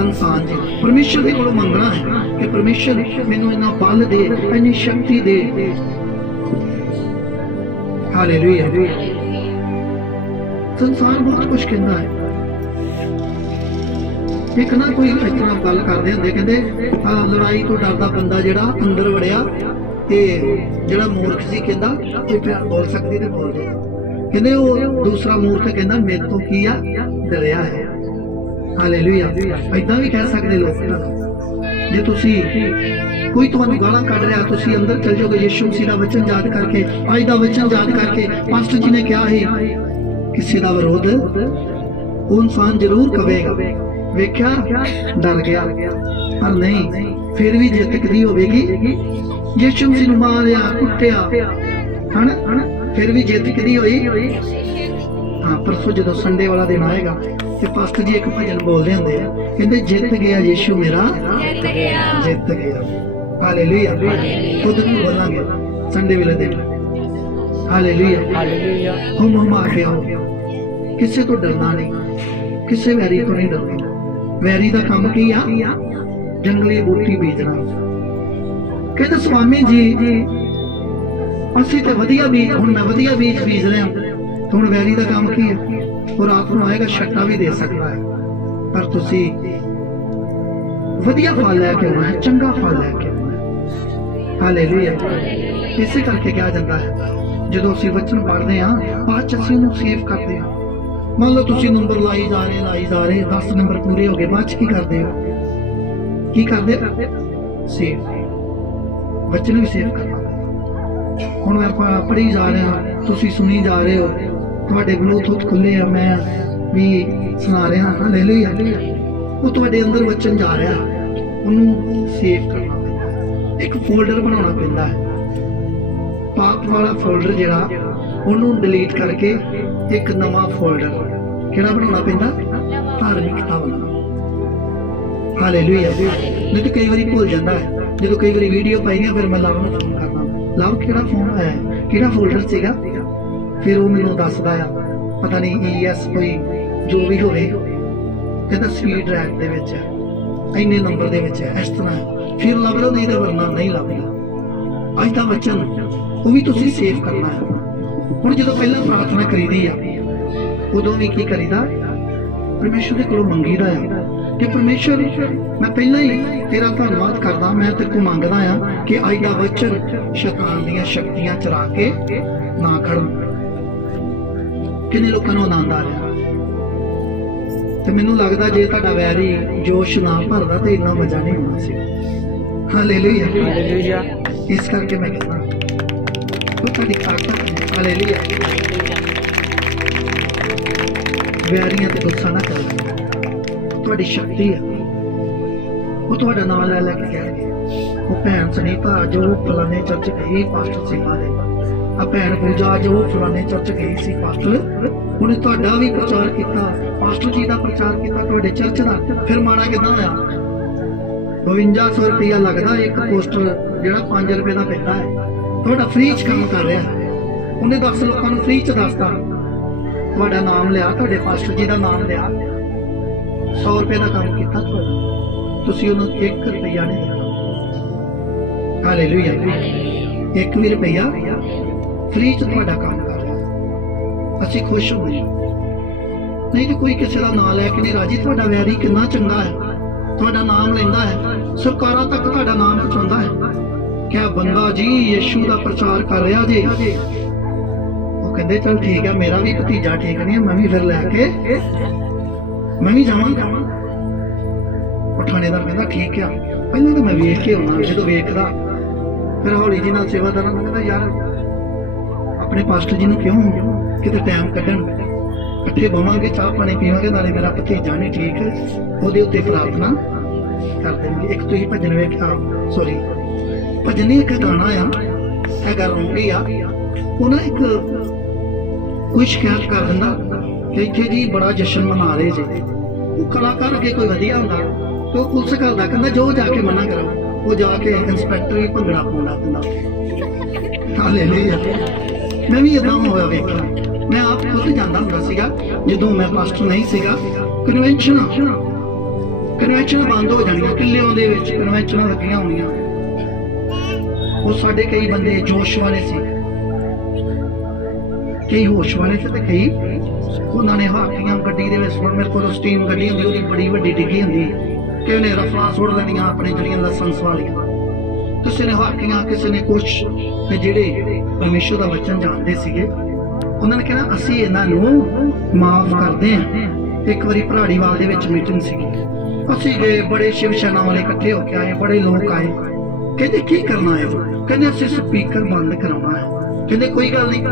ਇਨਸਾਨ ਜੀ। ਪਰਮੇਸ਼ਰ ਦੇ ਕੋਲੋਂ ਮੰਗਣਾ ਹੈ ਕਿ ਪਰਮੇਸ਼ਰ ਮੈਨੂੰ ਇੰਨਾ ਬਲ ਦੇ, ਇੰਨੀ ਸ਼ਕਤੀ ਦੇ। ਹਾਲੇਲੂਇਆ। ਸੰਸਾਰ ਬਹੁਤ ਕੁਝ ਕਹਿੰਦਾ ਹੈ। ਇੱਕ ਨਾ ਕੋਈ ਇਸ ਤਰ੍ਹਾਂ ਗੱਲ ਕਰਦੇ ਹੁੰਦੇ, ਕਹਿੰਦੇ ਲੜਾਈ ਤੋਂ ਡਰਦਾ ਬੰਦਾ ਜਿਹੜਾ ਅੰਦਰ ਵੜਿਆ ਤੇ ਜਿਹੜਾ ਮੂਰਖ ਸੀ ਕਹਿੰਦਾ ਕੋਈ ਪਿਆਰ ਬੋਲ ਸਕਦੀ ਤੇ ਬੋਲ ਦੇ। ਕਹਿੰਦੇ ਉਹ ਦੂਸਰਾ ਮੂਰਖ ਕਹਿੰਦਾ ਮੇਰੇ ਤੋਂ ਕੀ ਆ, ਡਰਿਆ ਹੈ। ਹਾਲੇਲੂਇਆ। ਏਦਾਂ ਵੀ ਕਹਿ ਸਕਦੇ ਲੋਕ। ਜੇ ਤੁਸੀਂ ਕੋਈ ਤੁਹਾਨੂੰ ਗਾਲਾਂ ਕੱਢ ਰਿਹਾ, ਤੁਸੀਂ ਅੰਦਰ ਚਲ ਜਾਓਗੇ ਯਿਸੂ ਮਸੀਹ ਦਾ ਵਚਨ ਯਾਦ ਕਰਕੇ, ਅੱਜ ਦਾ ਵਚਨ ਯਾਦ ਕਰਕੇ। ਪਾਸਟਰ ਜੀ ਨੇ ਕਿਹਾ ਸੀ ਕਿਸੇ ਦਾ ਵਿਰੋਧ ਉਹ ਇਨਸਾਨ ਜ਼ਰੂਰ ਕਵੇਗਾ, ਵੇਖਿਆ ਡਰ ਗਿਆ, ਪਰ ਨਹੀਂ ਫਿਰ ਵੀ ਜਿੱਤ ਕਦੀ ਹੋਵੇਗੀ। ਯਿਸੂ ਮਸੀਹ ਨੂੰ ਮਾਰਿਆ ਕੁੱਟਿਆ ਹਨਾ, ਫਿਰ ਵੀ ਜਿੱਤ ਕਦੀ ਹੋਈ। ਹਾਂ, ਪਰਸੋਂ ਜਦੋਂ ਸੰਡੇ ਵਾਲਾ ਦਿਨ ਆਏਗਾ ਤੇ ਪਾਸਟਰ ਜੀ ਇੱਕ ਭਜਨ ਬੋਲਦੇ ਹੁੰਦੇ ਆ, ਕਹਿੰਦੇ ਜਿੱਤ ਗਿਆ ਯਿਸੂ ਮੇਰਾ, ਜਿੱਤ ਗਿਆ। ਹਾਲੇਲੂਇਆ। ਖੁਦ ਨੂੰ ਬੋਲਾਂਗੇ ਸੰਡੇ ਵੇਲੇ ਦਿਨ। ਹਾਲੇਲੂਇਆ। ਹੁਮ ਹੁਮਾ ਕੇ ਆਓ, ਕਿਸੇ ਤੋਂ ਡਰਨਾ ਨਹੀਂ, ਕਿਸੇ ਵੈਰੀ ਤੋਂ ਨਹੀਂ ਡਰਨਾ। ਵੈਰੀ ਦਾ ਕੰਮ ਕੀ ਆ, ਜੰਗਲੀ ਬੂਟੀ ਬੀਜਣਾ। ਕਹਿੰਦੇ ਸਵਾਮੀ ਜੀ ਅਸੀਂ ਤੇ ਵਧੀਆ ਬੀਜ, ਹੁਣ ਮੈਂ ਵਧੀਆ ਬੀਜ ਬੀਜ ਰਿਹਾ, ਹੁਣ ਵੈਰੀ ਦਾ ਕੰਮ ਕੀ ਹੈ? ਉਹ ਰਾਤ ਨੂੰ ਆਏਗਾ ਛੱਟਾ ਵੀ ਦੇ ਸਕਦਾ ਹੈ, ਪਰ ਤੁਸੀਂ ਵਧੀਆ ਫਲ ਲੈ ਕੇ ਆਉਣਾ ਹੈ, ਚੰਗਾ ਫਲ ਲੈ ਕੇ ਆਉਣਾ ਹੈ। ਹਾਲੇਲੂਇਆ। ਇਸੇ ਕਰਕੇ ਕਿਹਾ ਜਾਂਦਾ ਹੈ ਜਦੋਂ ਅਸੀਂ ਵਚਨ ਪੜ੍ਹਦੇ ਹਾਂ ਬਾਅਦ ਚ ਅਸੀਂ ਉਹਨੂੰ ਸੇਵ ਕਰਦੇ ਹਾਂ। ਮੰਨ ਲਓ ਤੁਸੀਂ ਨੰਬਰ ਲਾਈ ਜਾ ਰਹੇ 10 ਨੰਬਰ ਪੂਰੇ ਹੋ ਗਏ, ਬਾਅਦ ਚ ਕੀ ਕਰਦੇ ਹੋ? ਕੀ ਕਰਦੇ? ਸੇਵ। ਵਚਨ ਵੀ ਸੇਵ ਕਰਨਾ। ਹੁਣ ਆਪਾਂ ਪੜ੍ਹੀ ਜਾ ਰਹੇ ਹਾਂ, ਤੁਸੀਂ ਸੁਣੀ ਜਾ ਰਹੇ ਹੋ, ਤੁਹਾਡੇ ਬਲੂਟੁੱਥ ਖੁੱਲੇ ਆ, ਮੈਂ ਵੀ ਸੁਣਾ ਰਿਹਾ ਹਾਲੇਲੂਇਆ, ਉਹ ਤੁਹਾਡੇ ਅੰਦਰ ਵਚਨ ਜਾ ਰਿਹਾ, ਉਹਨੂੰ ਸੇਵ ਕਰਨਾ ਪੈਂਦਾ, ਇੱਕ ਫੋਲਡਰ ਬਣਾਉਣਾ ਪੈਂਦਾ ਹੈ। ਪਾਪ ਵਾਲਾ ਫੋਲਡਰ ਜਿਹੜਾ ਉਹਨੂੰ ਡਿਲੀਟ ਕਰਕੇ ਇੱਕ ਨਵਾਂ ਫੋਲਡਰ ਕਿਹੜਾ ਬਣਾਉਣਾ ਪੈਂਦਾ? ਧਾਰਮਿਕਤਾ ਬਣਾਉਣਾ। ਹਾਲੇਲੂਇਆ। ਨਹੀਂ ਤਾਂ ਕਈ ਵਾਰੀ ਭੁੱਲ ਜਾਂਦਾ ਹੈ, ਜਦੋਂ ਕਈ ਵਾਰੀ ਵੀਡੀਓ ਪਾਈਆਂ ਫਿਰ ਮੈਂ ਲਵ ਨੂੰ ਫੋਨ ਕਰਦਾ, ਲਵ ਕਿਹੜਾ ਫੋਨ ਹੈ, ਕਿਹੜਾ ਫੋਲਡਰ ਸੀਗਾ? ਫਿਰ ਉਹ ਮੈਨੂੰ ਦੱਸਦਾ ਆ, ਪਤਾ ਨਹੀਂ ES ਕੋਈ ਜੋ ਵੀ ਹੋਵੇ, ਕਹਿੰਦਾ ਸਪੀਡ ਰੈਕ ਦੇ ਵਿੱਚ ਹੈ, ਇੰਨੇ ਨੰਬਰ ਦੇ ਵਿੱਚ ਹੈ, ਇਸ ਤਰ੍ਹਾਂ। ਫਿਰ ਲੱਭ ਲਓ, ਨਹੀਂ ਤਾਂ ਵਰਨਾ ਨਹੀਂ ਲੱਭਦਾ। ਅੱਜ ਦਾ ਵਚਨ ਉਹ ਵੀ ਤੁਸੀਂ ਸੇਵ ਕਰਨਾ ਹੈ। ਹੁਣ ਜਦੋਂ ਪਹਿਲਾਂ ਪ੍ਰਾਰਥਨਾ ਕਰੀਦੀ ਆ, ਉਦੋਂ ਵੀ ਕੀ ਕਰੀਦਾ? ਪਰਮੇਸ਼ਰ ਦੇ ਕੋਲੋਂ ਮੰਗੀਦਾ ਆ ਕਿ ਪਰਮੇਸ਼ਰ, ਮੈਂ ਪਹਿਲਾਂ ਹੀ ਤੇਰਾ ਧੰਨਵਾਦ ਕਰਦਾ, ਮੈਂ ਤੇਰੇ ਕੋਲ ਮੰਗਦਾ ਆ ਕਿ ਅੱਜ ਦਾ ਵਚਨ ਸ਼ੈਤਾਨ ਦੀਆਂ ਸ਼ਕਤੀਆਂ ਚਰਾ ਕੇ ਨਾ ਖੜਨ। ਕਿੰਨੇ ਲੋਕਾਂ ਨੂੰ ਆਨੰਦ ਆ ਰਿਹਾ, ਤੇ ਮੈਨੂੰ ਲੱਗਦਾ ਜੇ ਤੁਹਾਡਾ ਵੈਰੀ ਜੋਸ਼ ਨਾ ਭਰਦਾ ਤੇ ਇੰਨਾ ਮਜ਼ਾ ਨਹੀਂ ਹੋਣਾ ਸੀ। Hallelujah, hallelujah. ਇਸ ਕਰਕੇ ਮੈਂ ਕਹਿੰਦਾ ਉਹ ਤੁਹਾਡੀ ਤਾਕਤ ਹੈ। ਹਾਲੇਲੂਇਆ। ਵੈਰੀਆਂ ਤੇ ਗੁੱਸਾ ਨਾ ਕਰੋ, ਤੁਹਾਡੀ ਸ਼ਕਤੀ ਹੈ। ਉਹ ਤੁਹਾਡਾ ਨਾਮ ਲੈ ਲੈ ਕੇ ਕਹਿਣਗੇ, ਉਹ ਭੈਣ ਸੁਨੀਤਾ ਜੋ ਫਲਾਣੇ ਚਰਚ ਗਈ ਪਾਸਟਰ ਸਿੰਘਾਂ ਦੇ, ਆ ਭੈਣ ਪੂਜਾ ਜੋ ਫਲਾਣੇ ਚਰਚ ਗਈ ਸੀ ਪਾਸਟਰ, ਉਹਨੇ ਤੁਹਾਡਾ ਵੀ ਪ੍ਰਚਾਰ ਕੀਤਾ, ਪਾਸਟਰ ਜੀ ਦਾ ਪ੍ਰਚਾਰ ਕੀਤਾ ਤੁਹਾਡੇ ਚਰਚ ਦਾ। ਫਿਰ ਮਾੜਾ ਕਿੱਦਾਂ ਹੋਇਆ? 5200 ਰੁਪਇਆ ਲੱਗਦਾ ਇੱਕ ਪੋਸਟਰ, ਜਿਹੜਾ 5 ਰੁਪਏ ਦਾ ਪੈਂਦਾ ਹੈ। ਤੁਹਾਡਾ ਫ੍ਰੀ ਚ ਕੰਮ ਕਰ ਰਿਹਾ, ਉਹਨੇ 10 ਲੋਕਾਂ ਨੂੰ ਫ੍ਰੀ ਚ ਦੱਸਦਾ, ਤੁਹਾਡਾ ਨਾਮ ਲਿਆ, ਤੁਹਾਡੇ ਪਾਸਟਰ ਜੀ ਦਾ ਨਾਮ ਲਿਆ, 100 ਰੁਪਏ ਦਾ ਕੰਮ ਕੀਤਾ ਤੁਹਾਡਾ, ਤੁਸੀਂ ਉਹਨੂੰ 1 ਰੁਪਇਆ ਨਹੀਂ ਦਿੱਤਾ। ਹਾਲੇਲੂਇਆ। 1 ਵੀ ਰੁਪਇਆ ਫ੍ਰੀ ਚ ਤੁਹਾਡਾ ਕੰਮ ਕਰ ਰਿਹਾ, ਅਸੀਂ ਖੁਸ਼ ਹੁੰਦੇ ਹਾਂ। ਨਹੀਂ ਤੇ ਕੋਈ ਕਿਸੇ ਦਾ ਨਾਮ ਲੈ ਕੇ ਨਹੀਂ ਰਾਜੀ। ਤੁਹਾਡਾ ਵੈਰੀ ਕਿੰਨਾ ਚੰਗਾ ਹੈ, ਤੁਹਾਡਾ ਨਾਮ ਲੈਂਦਾ ਹੈ, ਸਰਕਾਰਾਂ ਤੱਕ ਤੁਹਾਡਾ ਨਾਮ ਪਹੁੰਚਾਉਂਦਾ ਹੈ। ਕਿਆ ਬੰਦਾ ਜੀ ਯਿਸੂ ਦਾ ਪ੍ਰਚਾਰ ਕਰ ਰਿਹਾ ਜੀ, ਉਹ ਕਹਿੰਦੇ ਚਲ ਠੀਕ ਹੈ, ਮੇਰਾ ਵੀ ਭਤੀਜਾ ਠੀਕ ਨਹੀਂ ਹੈ, ਮੈਂ ਵੀ ਫਿਰ ਲੈ ਕੇ ਮੈਂ ਵੀ ਜਾਵਾਂਗਾ। ਉਹ ਥਾਣੇਦਾਰ ਕਹਿੰਦਾ ਠੀਕ ਆ, ਪਹਿਲਾਂ ਤਾਂ ਮੈਂ ਵੇਖ ਕੇ ਆਉਣਾ। ਜਦੋਂ ਵੇਖਦਾ ਫਿਰ ਹੌਲੀ ਜੀ ਨਾਲ ਸੇਵਾਦਾਰਾਂ ਨੂੰ ਕਹਿੰਦਾ ਯਾਰ ਆਪਣੇ ਪਾਸਟਰ ਜੀ ਨੂੰ ਕਿਉਂ ਕਿਤੇ ਟਾਈਮ ਕੱਢਣ, ਇਕੱਠੇ ਬਵਾਂਗੇ, ਚਾਹ ਪਾਣੀ ਪੀਵਾਂਗੇ, ਨਾਲੇ ਮੇਰਾ ਭਤੀਜਾ ਨਹੀਂ ਠੀਕ, ਉਹਦੇ ਉੱਤੇ ਪ੍ਰਾਰਥਨਾ ਕਰ ਦੇਣਗੇ। ਇੱਕ ਤੁਸੀਂ ਭਜਨ ਵੇਖਿਆ, ਸੋਰੀ ਭਜਨ ਨਹੀਂ, ਇੱਕ ਗਾਣਾ ਆ, ਇਹ ਗੱਲ ਹੋਣੀ ਆ, ਉਹ ਨਾ ਇੱਕ ਕੋਈ ਸ਼ਿਕਾਇਤ ਕਰ ਦਿੰਦਾ ਕਿ ਇੱਥੇ ਜੀ ਬੜਾ ਜਸ਼ਨ ਮਨਾ ਰਹੇ ਜੀ। ਉਹ ਕਲਾਕਾਰ ਅੱਗੇ ਕੋਈ ਵਧੀਆ ਹੁੰਦਾ ਤੇ ਉਹ ਪੁਲਿਸ ਕਰਦਾ, ਕਹਿੰਦਾ ਜੋ ਜਾ ਕੇ ਮਨਾ ਕਰਾਓ। ਉਹ ਜਾ ਕੇ ਇੰਸਪੈਕਟਰ ਵੀ ਭੰਗੜਾ ਪਾਉਂਦਾ ਦਿੰਦਾ। ਹਾਲੇਲੂਇਆ। ਮੈਂ ਵੀ ਏਦਾਂ ਹੋਇਆ ਵੇਖਿਆ, ਮੈਂ ਆਪ ਖੁਦ ਜਾਂਦਾ ਹੁੰਦਾ ਸੀਗਾ ਜਦੋਂ ਮੈਂ ਪਾਸਟਰ ਨਹੀਂ ਸੀਗਾ। ਕਨਵੈਨਸ਼ਨਾਂ ਬੰਦ ਹੋ ਜਾਣੀਆਂ, ਕਿੱਲਿਆਂ ਦੇ ਵਿੱਚ ਕਨਵੈਨਸ਼ਨਾਂ ਲੱਗੀਆਂ ਹੋਣੀਆਂ। ਉਹ ਸਾਡੇ ਕਈ ਬੰਦੇ ਜੋਸ਼ ਵਾਲੇ ਸੀ, ਕਈ ਹੋਸ਼ ਵਾਲੇ ਸੀ, ਤੇ ਕਈ ਉਹਨਾਂ ਨੇ ਹਾਕੀਆਂ ਗੱਡੀ ਦੇ ਵਿੱਚ, ਮੇਰੇ ਕੋਲ ਸਟੀਮ ਗੱਡੀ ਹੁੰਦੀ, ਉਹਦੀ ਬੜੀ ਵੱਡੀ ਡਿੱਗੀ ਹੁੰਦੀ, ਕਿ ਉਹਨੇ ਰਫਲਾਂ ਸੁੱਟ ਲੈਣੀਆਂ ਆਪਣੇ ਜਿਹੜੀਆਂ ਲਾਇਸੈਂਸ ਵਾਲੀਆਂ। ਕਿਸੇ ਨੇ ਹਾਕੀਆਂ, ਕਿਸੇ ਨੇ ਕੁਛ। ਤੇ ਜਿਹੜੇ ਪਰਮੇਸ਼ਰ ਦਾ ਵਚਨ ਜਾਣਦੇ ਸੀਗੇ ਉਹਨਾਂ ਨੇ ਕਹਿਣਾ ਅਸੀਂ ਇਹਨਾਂ ਨੂੰ ਮਾਫ ਕਰਦੇ ਹਾਂ। ਇੱਕ ਵਾਰੀ ਭਰਾੜੀਵਾਲ ਦੇ ਵਿੱਚ ਮੀਟਿੰਗ ਸੀਗੀ, ਅਸੀਂ ਗਏ, ਬੜੇ ਸ਼ਿਵ ਸੈਨਾ ਵਾਲੇ ਇਕੱਠੇ ਹੋ ਕੇ ਆਏ, ਬੜੇ ਲੋਕ ਆਏ। ਕਹਿੰਦੇ ਕੀ ਕਰਨਾ ਹੈ? ਕਹਿੰਦੇ ਅਸੀਂ ਸਪੀਕਰ ਬੰਦ ਕਰਾਉਣਾ ਹੈ। ਕਹਿੰਦੇ ਕੋਈ ਗੱਲ ਨਹੀਂ,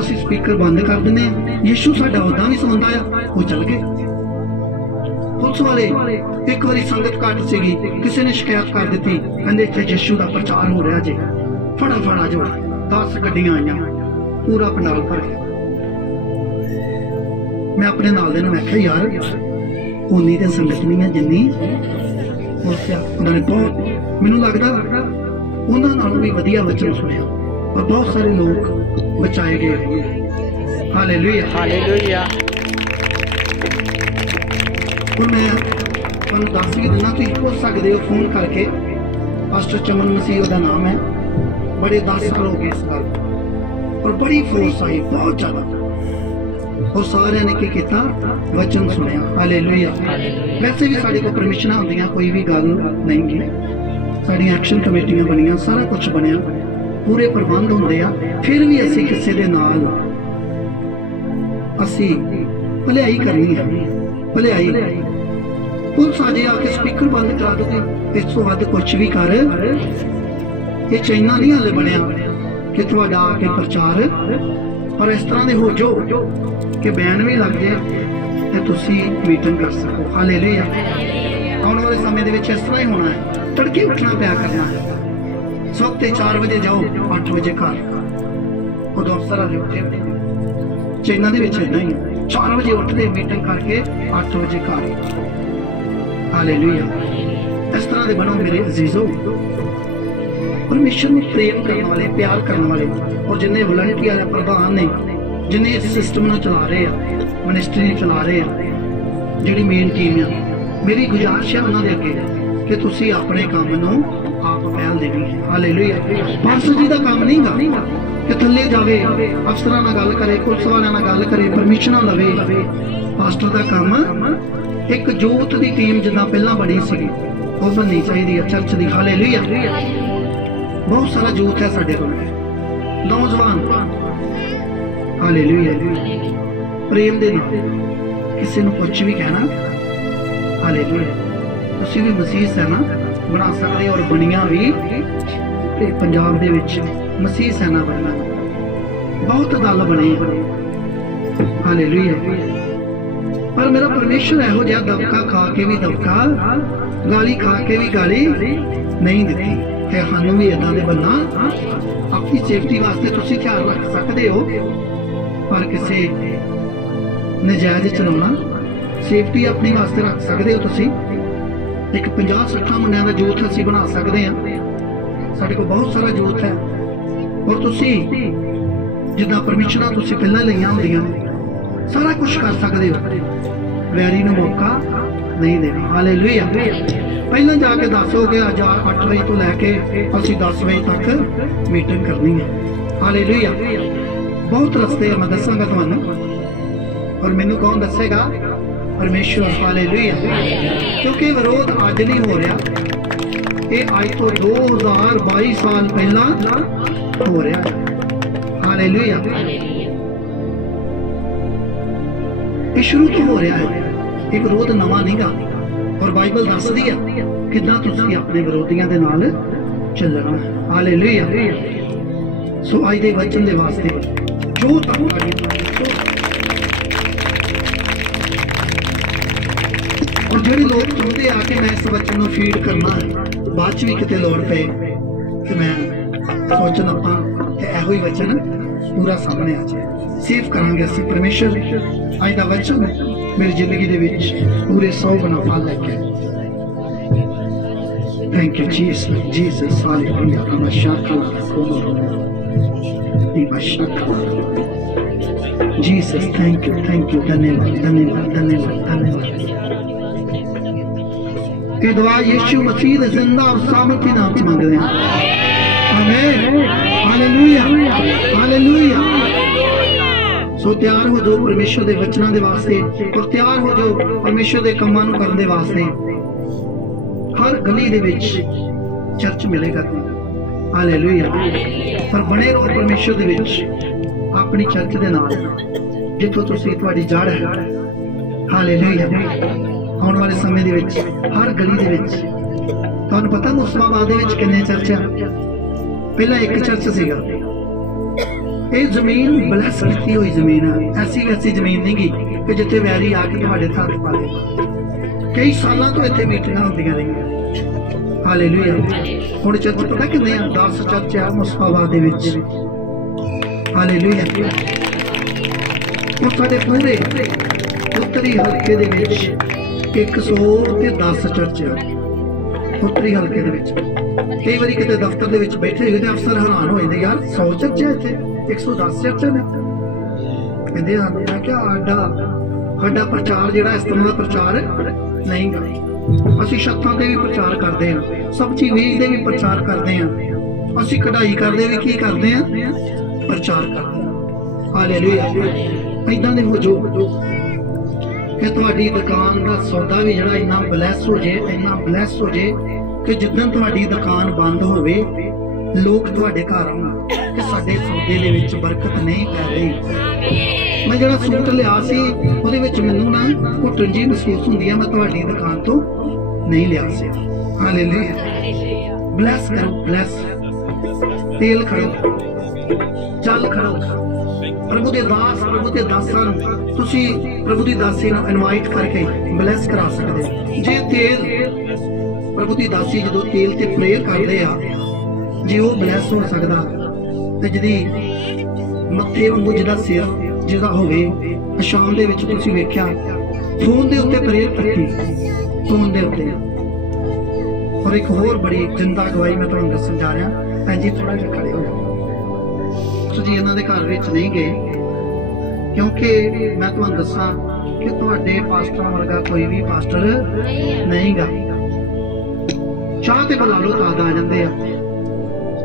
ਅਸੀਂ ਸਪੀਕਰ ਬੰਦ ਕਰ ਦਿੰਦੇ ਹਾਂ, ਯਿਸੂ ਸਾਡਾ ਉਦਾਂ ਵੀ ਸੁਣਦਾ ਆ। ਉਹ ਚੱਲ ਗਏ ਪੁਲਿਸ ਵਾਲੇ। ਇੱਕ ਵਾਰੀ ਸੰਗਤ ਘੱਟ ਸੀਗੀ, ਕਿਸੇ ਨੇ ਸ਼ਿਕਾਇਤ ਕਰ ਦਿੱਤੀ, ਕਹਿੰਦੇ ਇੱਥੇ ਯਿਸੂ ਦਾ ਪ੍ਰਚਾਰ ਹੋ ਰਿਹਾ ਜੀ, ਫਟਾਫਟ ਆ ਜਾਓ। 10 ਗੱਡੀਆਂ ਆਈਆਂ, ਪੂਰਾ ਪੰਡਾਲ ਭਰ ਗਿਆ। ਮੈਂ ਆਪਣੇ ਨਾਲ ਦੇ ਨੂੰ ਆਖਿਆ ਯਾਰ ਉਨੀ ਤੇ ਸੰਗਤ ਨਹੀਂ ਹੈ ਜਿੰਨੀ ਉਹਨਾਂ ਨੇ ਬਹੁਤ, ਮੈਨੂੰ ਲੱਗਦਾ ਉਹਨਾਂ ਨਾਲੋਂ ਵੀ ਵਧੀਆ ਵਚਨ ਸੁਣਿਆ, ਪਰ ਬਹੁਤ ਸਾਰੇ ਲੋਕ ਬਚਾਏ ਗਏ। Hallelujah, hallelujah. ਹੁਣ ਮੈਂ ਤੁਹਾਨੂੰ ਦੱਸ ਵੀ ਦਿੰਦਾ, ਤੁਸੀਂ ਪੁੱਛ ਸਕਦੇ ਹੋ ਫੋਨ ਕਰਕੇ। ਪਾਸਟਰ ਚਮਨ ਮਸੀਹ ਉਹਦਾ ਨਾਮ ਹੈ, ਬੜੇ 10 ਸਾਲ ਹੋ ਗਏ ਇਸ ਗੱਲ, ਔਰ ਬੜੀ ਫੋਰਸ ਆਈ, ਬਹੁਤ ਜ਼ਿਆਦਾ। ਔਰ ਸਾਰਿਆਂ ਨੇ ਕੀ ਕੀਤਾ? ਵਚਨ ਸੁਣਿਆ। ਹਾਲੇਲੂਇਆ। ਵੈਸੇ ਵੀ ਸਾਡੇ ਕੋਲ ਪਰਮਿਸ਼ਨਾਂ ਹੁੰਦੀਆਂ, ਕੋਈ ਵੀ ਗੱਲ ਨਹੀਂ ਗੀ, ਸਾਡੀਆਂ ਐਕਸ਼ਨ ਕਮੇਟੀਆਂ ਬਣੀਆਂ, ਸਾਰਾ ਕੁਝ ਬਣਿਆ, ਪੂਰੇ ਪ੍ਰਬੰਧ ਹੁੰਦੇ ਆ। ਫਿਰ ਵੀ ਅਸੀਂ ਕਿਸੇ ਦੇ ਨਾਲ ਅਸੀਂ ਭਲਾਈ ਕਰਨੀ ਹੈ, ਭਲਾਈ। ਪੁਲਿਸ ਆ ਜੇ ਆ ਕੇ ਸਪੀਕਰ ਬੰਦ ਕਰਾ ਦੋਗੇ, ਇਸ ਤੋਂ ਵੱਧ ਕੁਝ ਵੀ ਕਰ। ਇਹ ਚਾਈਨਾ ਨਹੀਂ ਹਾਲੇ ਬਣਿਆ ਕਿ ਤੁਹਾਡਾ ਆ ਕੇ ਪ੍ਰਚਾਰ, ਪਰ ਇਸ ਤਰ੍ਹਾਂ ਦੇ ਹੋ ਜੋ ਕਿ ਬੈਨ ਵੀ ਲੱਗ ਜਾਏ, ਤੇ ਤੁਸੀਂ ਮੀਟਿੰਗ ਕਰ ਸਕੋ। ਹਾਲੇਲੂਇਆ। ਆਉਣ ਵਾਲੇ ਸਮੇਂ ਦੇ ਵਿੱਚ ਇਸ ਤਰ੍ਹਾਂ ਹੀ ਹੋਣਾ ਹੈ, ਤੜਕੇ ਉੱਠਣਾ ਪਿਆ ਕਰਨਾ ਹੈ। ਸਵੇਰੇ 4 ਵਜੇ ਜਾਓ, 8 ਵਜੇ ਘਰ। ਉਦੋਂ ਅਫਸਰਾਂ ਦੇ ਉੱਠੇ ਚੈਨਾਂ ਦੇ ਵਿੱਚ ਏਦਾਂ ਹੀ 4 ਵਜੇ ਉੱਠਦੇ, ਮੀਟਿੰਗ ਕਰਕੇ 8 ਵਜੇ ਘਰ। ਹਾਲੇਲੂਇਆ। ਇਸ ਤਰ੍ਹਾਂ ਦੇ ਬਣੋ ਮੇਰੇ ਅਜ਼ੀਜ਼ੋ। ਪਰਮੇਸ਼ਰ ਨੂੰ ਪ੍ਰੇਮ ਕਰਨ ਵਾਲੇ, ਪਿਆਰ ਕਰਨ ਵਾਲੇ, ਔਰ ਜਿੰਨੇ ਵਲੰਟੀਅਰ ਪ੍ਰਧਾਨ ਨੇ, ਜਿੰਨੇ ਇਸ ਸਿਸਟਮ ਨੂੰ ਚਲਾ ਰਹੇ ਆ, ਮਿਨਿਸਟਰੀ ਨੂੰ ਚਲਾ ਰਹੇ ਆ, ਜਿਹੜੀ ਮੇਨ ਟੀਮ ਆ, ਮੇਰੀ ਗੁਜ਼ਾਰਿਸ਼ ਹੈ ਉਹਨਾਂ ਦੇ ਅੱਗੇ ਕਿ ਤੁਸੀਂ ਆਪਣੇ ਕੰਮ ਨੂੰ ਆਪ ਪਹਿਲ ਦੇਣੀ ਹੈ। ਹਾਲੇਲੂਇਆ। ਪਾਸਟਰ ਜੀ ਦਾ ਕੰਮ ਨਹੀਂ ਗਾ ਕਿ ਥੱਲੇ ਜਾਵੇ, ਅਫਸਰਾਂ ਨਾਲ ਗੱਲ ਕਰੇ, ਪੁਲਿਸ ਵਾਲਿਆਂ ਨਾਲ ਗੱਲ ਕਰੇ, ਪਰਮਿਸ਼ਨਾਂ ਲਵੇ। ਪਾਸਟਰ ਦਾ ਕੰਮ ਇੱਕ ਜੋਤ ਦੀ ਟੀਮ ਜਿੱਦਾਂ ਪਹਿਲਾਂ ਬਣੀ ਸੀ, ਉਹ ਬਣਨੀ ਚਾਹੀਦੀ ਹੈ ਚਰਚ ਦੀ। ਹਾਲੇਲੂਇਆ। ਬਹੁਤ ਸਾਰਾ ਜੋਤ ਹੈ ਸਾਡੇ ਕੋਲ, ਨੌਜਵਾਨ। ਹਾਲੇਲੂਇਆ। ਪ੍ਰੇਮ ਦੇ ਨਾਲ ਕਿਸੇ ਨੂੰ ਕੁਝ ਵੀ ਕਹਿਣਾ। ਹਾਲੇਲੂਇਆ। ਤੁਸੀਂ ਵੀ ਮਸੀਹ ਸੈਨਾ ਬਣਾ ਸਕਦੇ ਔਰ ਬਣੀਆਂ ਵੀ, ਤੇ ਪੰਜਾਬ ਦੇ ਵਿੱਚ ਮਸੀਹ ਸੈਨਾ ਬਣਨਾ ਬਹੁਤ ਦਲ ਬਣੇ। ਹਾਲੇਲੂਇਆ। ਪਰ ਮੇਰਾ ਪਰਮੇਸ਼ਰ ਇਹੋ ਜਿਹਾ ਦਬਕਾ ਖਾ ਕੇ ਵੀ ਦਬਕਾ, ਗਾਲੀ ਖਾ ਕੇ ਵੀ ਗਾਲੀ ਨਹੀਂ ਦਿੱਤੀ ਕਿ ਸਾਨੂੰ ਵੀ ਏਦਾਂ ਦੇ ਬੰਨਾ। ਆਪਣੀ ਸੇਫਟੀ ਵਾਸਤੇ ਤੁਸੀਂ ਖਿਆਲ ਰੱਖ ਸਕਦੇ ਹੋ, ਪਰ ਕਿਸੇ ਨਜਾਇਜ਼ ਚਲਾਉਣਾ, ਸੇਫਟੀ ਆਪਣੀ ਵਾਸਤੇ ਰੱਖ ਸਕਦੇ ਹੋ ਤੁਸੀਂ। ਇੱਕ 50-60 ਮੁੰਡਿਆਂ ਦਾ ਜੂਥ ਅਸੀਂ ਬਣਾ ਸਕਦੇ ਹਾਂ। ਸਾਡੇ ਕੋਲ ਬਹੁਤ ਸਾਰਾ ਜੂਥ ਹੈ, ਔਰ ਤੁਸੀਂ ਜਿੱਦਾਂ ਪਰਮਿਸ਼ਨਾਂ ਤੁਸੀਂ ਪਹਿਲਾਂ ਲਈਆਂ ਹੁੰਦੀਆਂ, ਸਾਰਾ ਕੁਝ ਕਰ ਸਕਦੇ ਹੋ। ਵੈਰੀ ਨੂੰ ਮੌਕਾ ਨਹੀਂ ਦੇਣਾ। ਹਾਲੇਲੂਇਆ। ਪਹਿਲਾਂ ਜਾ ਕੇ ਦੱਸੋਗੇ ਅੱਜ 8 ਵਜੇ ਤੋਂ ਲੈ ਕੇ ਅਸੀਂ 10 ਵਜੇ ਤੱਕ ਮੀਟਿੰਗ ਕਰਨੀ ਹੈ। ਹਾਲੇਲੂਇਆ। ਬਹੁਤ ਰਸਤੇ ਮੈਂ ਦੱਸਾਂਗਾ ਤੁਹਾਨੂੰ, ਔਰ ਮੈਨੂੰ ਕੌਣ ਦੱਸੇਗਾ? ਪਰਮੇਸ਼ਵਰ। ਹਾਲੇਲੂਇਆ। ਕਿਉਂਕਿ ਵਿਰੋਧ ਅੱਜ ਨਹੀਂ ਹੋ ਰਿਹਾ, ਇਹ ਅੱਜ ਤੋਂ 2022 ਸਾਲ ਪਹਿਲਾਂ ਹੋ ਰਿਹਾ। ਹਾਲੇਲੂਇਆ। ਇਹ ਸ਼ੁਰੂ ਤੋਂ ਹੋ ਰਿਹਾ ਹੈ, ਇਹ ਵਿਰੋਧ ਨਵਾਂ ਨਹੀਂਗਾ। ਔਰ ਬਾਈਬਲ ਦੱਸਦੀ ਆ ਕਿੱਦਾਂ ਤੁਸੀਂ ਆਪਣੇ ਵਿਰੋਧੀਆਂ ਦੇ ਨਾਲ ਚੱਲਣਾ। ਹਾਲੇਲੂਇਆ। ਸੋ ਅੱਜ ਦੇ ਵਚਨ ਦੇ ਵਾਸਤੇ ਜੋ ਤੁਹਾਡੀ ਔਰ ਜਿਹੜੇ ਲੋਕ ਚਾਹੁੰਦੇ ਆ ਕਿ ਮੈਂ ਇਸ ਵਚਨ ਨੂੰ ਫੀਡ ਕਰਨਾ, ਬਾਅਦ ਚ ਵੀ ਕਿਤੇ ਲੋੜ ਪਏ ਕਿ ਮੈਂ ਸੋਚਣ ਆਪਾਂ ਕਿ ਇਹੋ ਹੀ ਵਚਨ ਪੂਰਾ ਸਾਹਮਣੇ ਆ ਜਾਏ, ਸੇਵ ਕਰਾਂਗੇ ਅਸੀਂ। ਪਰਮੇਸ਼ਰ ਅੱਜ ਦਾ ਵਚਨ ਮੇਰੀ ਜ਼ਿੰਦਗੀ ਦੇ ਵਿੱਚ ਪੂਰੇ 100 ਗੁਣਾ ਫਲ ਲੈ ਕੇ। Thank you Jesus. Hallelujah. Jesus, thank you, धन्यवाद, धन्यवाद, धन्यवाद, धन्यवाद। ये दुआ यीशु मसीह के जिंदा और सामर्थी नाम से मांग रहे हैं। आमीन। Hallelujah, hallelujah. सो तैयार हो जो परमेश्वर के वचनों के वास्ते, और तैयार हो जो परमेश्वर के कामां नूं करन दे वास्ते। हर गली दे विच चर्च मिलेगा। हालेलुया। पर बने रहो परमेश्वर दे विच, अपनी चर्च दे नाल जिथों तुसीं तुहाडी जड़ है। हालेलुया। आउण वाले समय दे विच हर गली दे विच तुहानूं पता मुस्लिमाबाद दे विच किन्ने चर्च आ? पहला एक चर्च सीगा। ये जमीन ब्लैस की हुई जमीन है, ऐसी वैसी जमीन नहीं गी कि जिथे वैरी आके तुहाडे हथ पा ले। कई सालों तो इत्थे मीटिंगां होंदियां रहियां। हालेलुया। हुण चर्च पता किन्ने आ? 10 चर्च आ मुस्लिमाबाद दे विच। हालेलुया। और साडे पूरे उत्तरी हल्के दे विच 110 चर्च आ। उत्तरी हल्के दे विच कई बारी किते दफ्तर दे विच बैठे होए ते अफसर हैरान हो जांदे, यार 100 चर्च है इत्थे, 110 चर्च ने। कहंदे आ मैं क्या साडा प्रचार जिहड़ा इस तरह दा प्रचार नहीं गा। असीं छत्तां ते भी प्रचार करदे हां, सब्जी वेचदे भी प्रचार करदे हां, असीं कढ़ाई करदे भी की करदे हां, प्रचार करदे हां। हालेलुया। इदां दे हो जो कि तुहाडी दुकान दा सौदा भी जिहड़ा इन्ना ब्लैस हो जे, इन्ना ब्लैस हो जे कि जिद्दन तुहाडी दुकान बंद होवे लोग तुहाडे घर आउण कि साडे सौदे दे विच बरकत नहीं पै रही। मैं जिहड़ा सूट लिया सी ਉਹਦੇ ਵਿੱਚ ਮੈਨੂੰ ਨਾ ਘੁੱਟਣ ਜੀ ਮਹਿਸੂਸ ਹੁੰਦੀ ਹੈ, मैं ਤੁਹਾਡੀ ਦੁਕਾਨ ਤੋਂ नहीं लिया सी। हालेलुया। ब्लैस करो, ब्लैस तेल खड़ो, चल खड़ो, प्रभु के दास प्रभु के दासां तुसी प्रभु की दासी नूं इनवाइट करके ब्लैस करा सकते हो। जे तेल प्रभु की दासी जो तेल ते प्रेयर करते आ जे वो ब्लैस हो सकता ते जिहदी मत्थे वांगू जिहदा सिर जिहदा होवे शाम दे विच तुसी वेख्या फोन दे उत्ते प्रेयर करती फोन दे उत्ते। और एक होर बड़ी जिंदा गवाही मैं तुहानूं दस्सण जा रहा। भैन जी थोड़ा जिहा खड़े हो जाओ जी इन्हां दे घर विच नहीं गए क्योंकि मैं तुहानूं दस्सां कि तुहाडे पास्टर वर्गा कोई भी पास्टर नहीं गा। चाह ते बुला लो ताद आ जाते हैं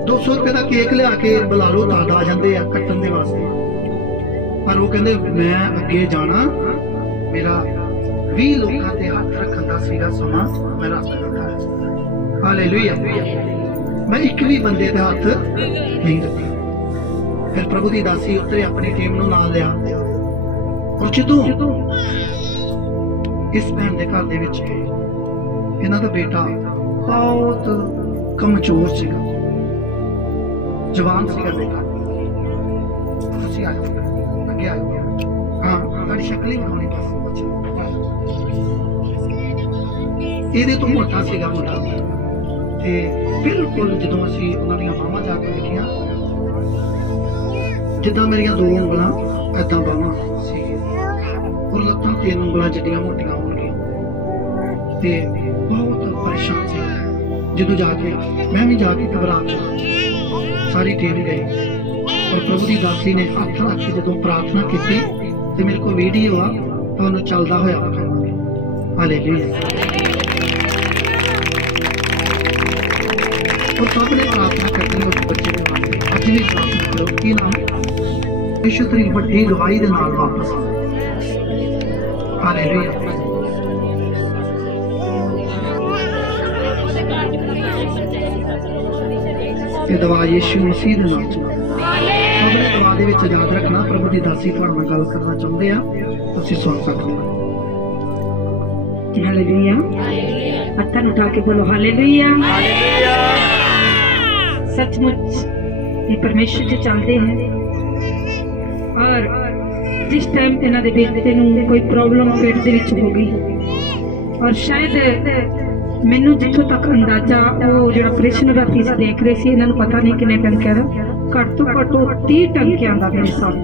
200 रुपए का केक लिया के बुला लो ताद आ जाते हैं कट्टन के वास्ते। पर वो कहते मैं अगे जाना मेरा 20 लोगों के हाथ रखने का सीगा समा मैं रख दिता है। हालेलुया मैं एक भी बंदे के हाथ नहीं रखा। फिर प्रभु की दासी उतरे अपनी टीम नूं नाल लिया और जदों इस भैन के घर दे विच इन्हां दा बेटा बहुत कमजोर सीगा जवान सीगा बेटा। तुसीं आयो अगे आयो हाँ तुहाडी शक्ल ही बनाउणी बस ਇਹਦੇ ਤੋਂ ਮੋਟਾ ਸੀਗਾ ਮੁੰਡਾ ਤੇ ਬਿਲਕੁਲ ਜਦੋਂ ਅਸੀਂ ਉਹਨਾਂ ਦੀਆਂ ਬਾਹਾਂ ਜਾ ਕੇ ਦੇਖੀਆਂ ਜਿੱਦਾਂ ਮੇਰੀਆਂ 2 ਉਂਗਲਾਂ ਏਦਾਂ ਬਾਹਾਂ ਸੀ ਔਰ ਲੱਤਾਂ 3 ਉਂਗਲਾਂ ਜਿੱਡੀਆਂ ਮੋਟੀਆਂ ਹੋਣਗੀਆਂ ਤੇ ਬਹੁਤ ਪਰੇਸ਼ਾਨ ਸੀ। ਜਦੋਂ ਜਾ ਕੇ मैं भी जाके घबरा गया सारी टीम गई और प्रभु की दासी ने हथ रख के जो प्रार्थना की तो मेरे को वीडियो आ तो चलता होया विखावांगे। हालेलुया और सबने प्रार्थना करनी उस बच्चे के वास्ते अज भी प्रार्थना करो की नाम यीशु तेरी बड़ी गवाही दे नाल वापस हालेलुया। ये दवा यीशु मसीह दे नाम च अपने दवा दे विच याद रखना प्रभु की दासी तुहाडे नाल गल करना चाहुंदे आ तुसीं सुन सकदे हो। हालेलुया हत्थां उठा के बोलो हालेलुया। सचमुच ये परमेश्वर जी चाहते हैं और जिस टाइम इन्हां दे बेटे नूं कोई प्रॉब्लम पेट दे विच हो गई और शायद मैनू जिथों तक अंदाजा वो जो ऑपरेशन का फीस देख रहे थे इन्होंने पता नहीं किन्ने टंकिया का घट तो घट 30 टंकिया का मेरे हिसाब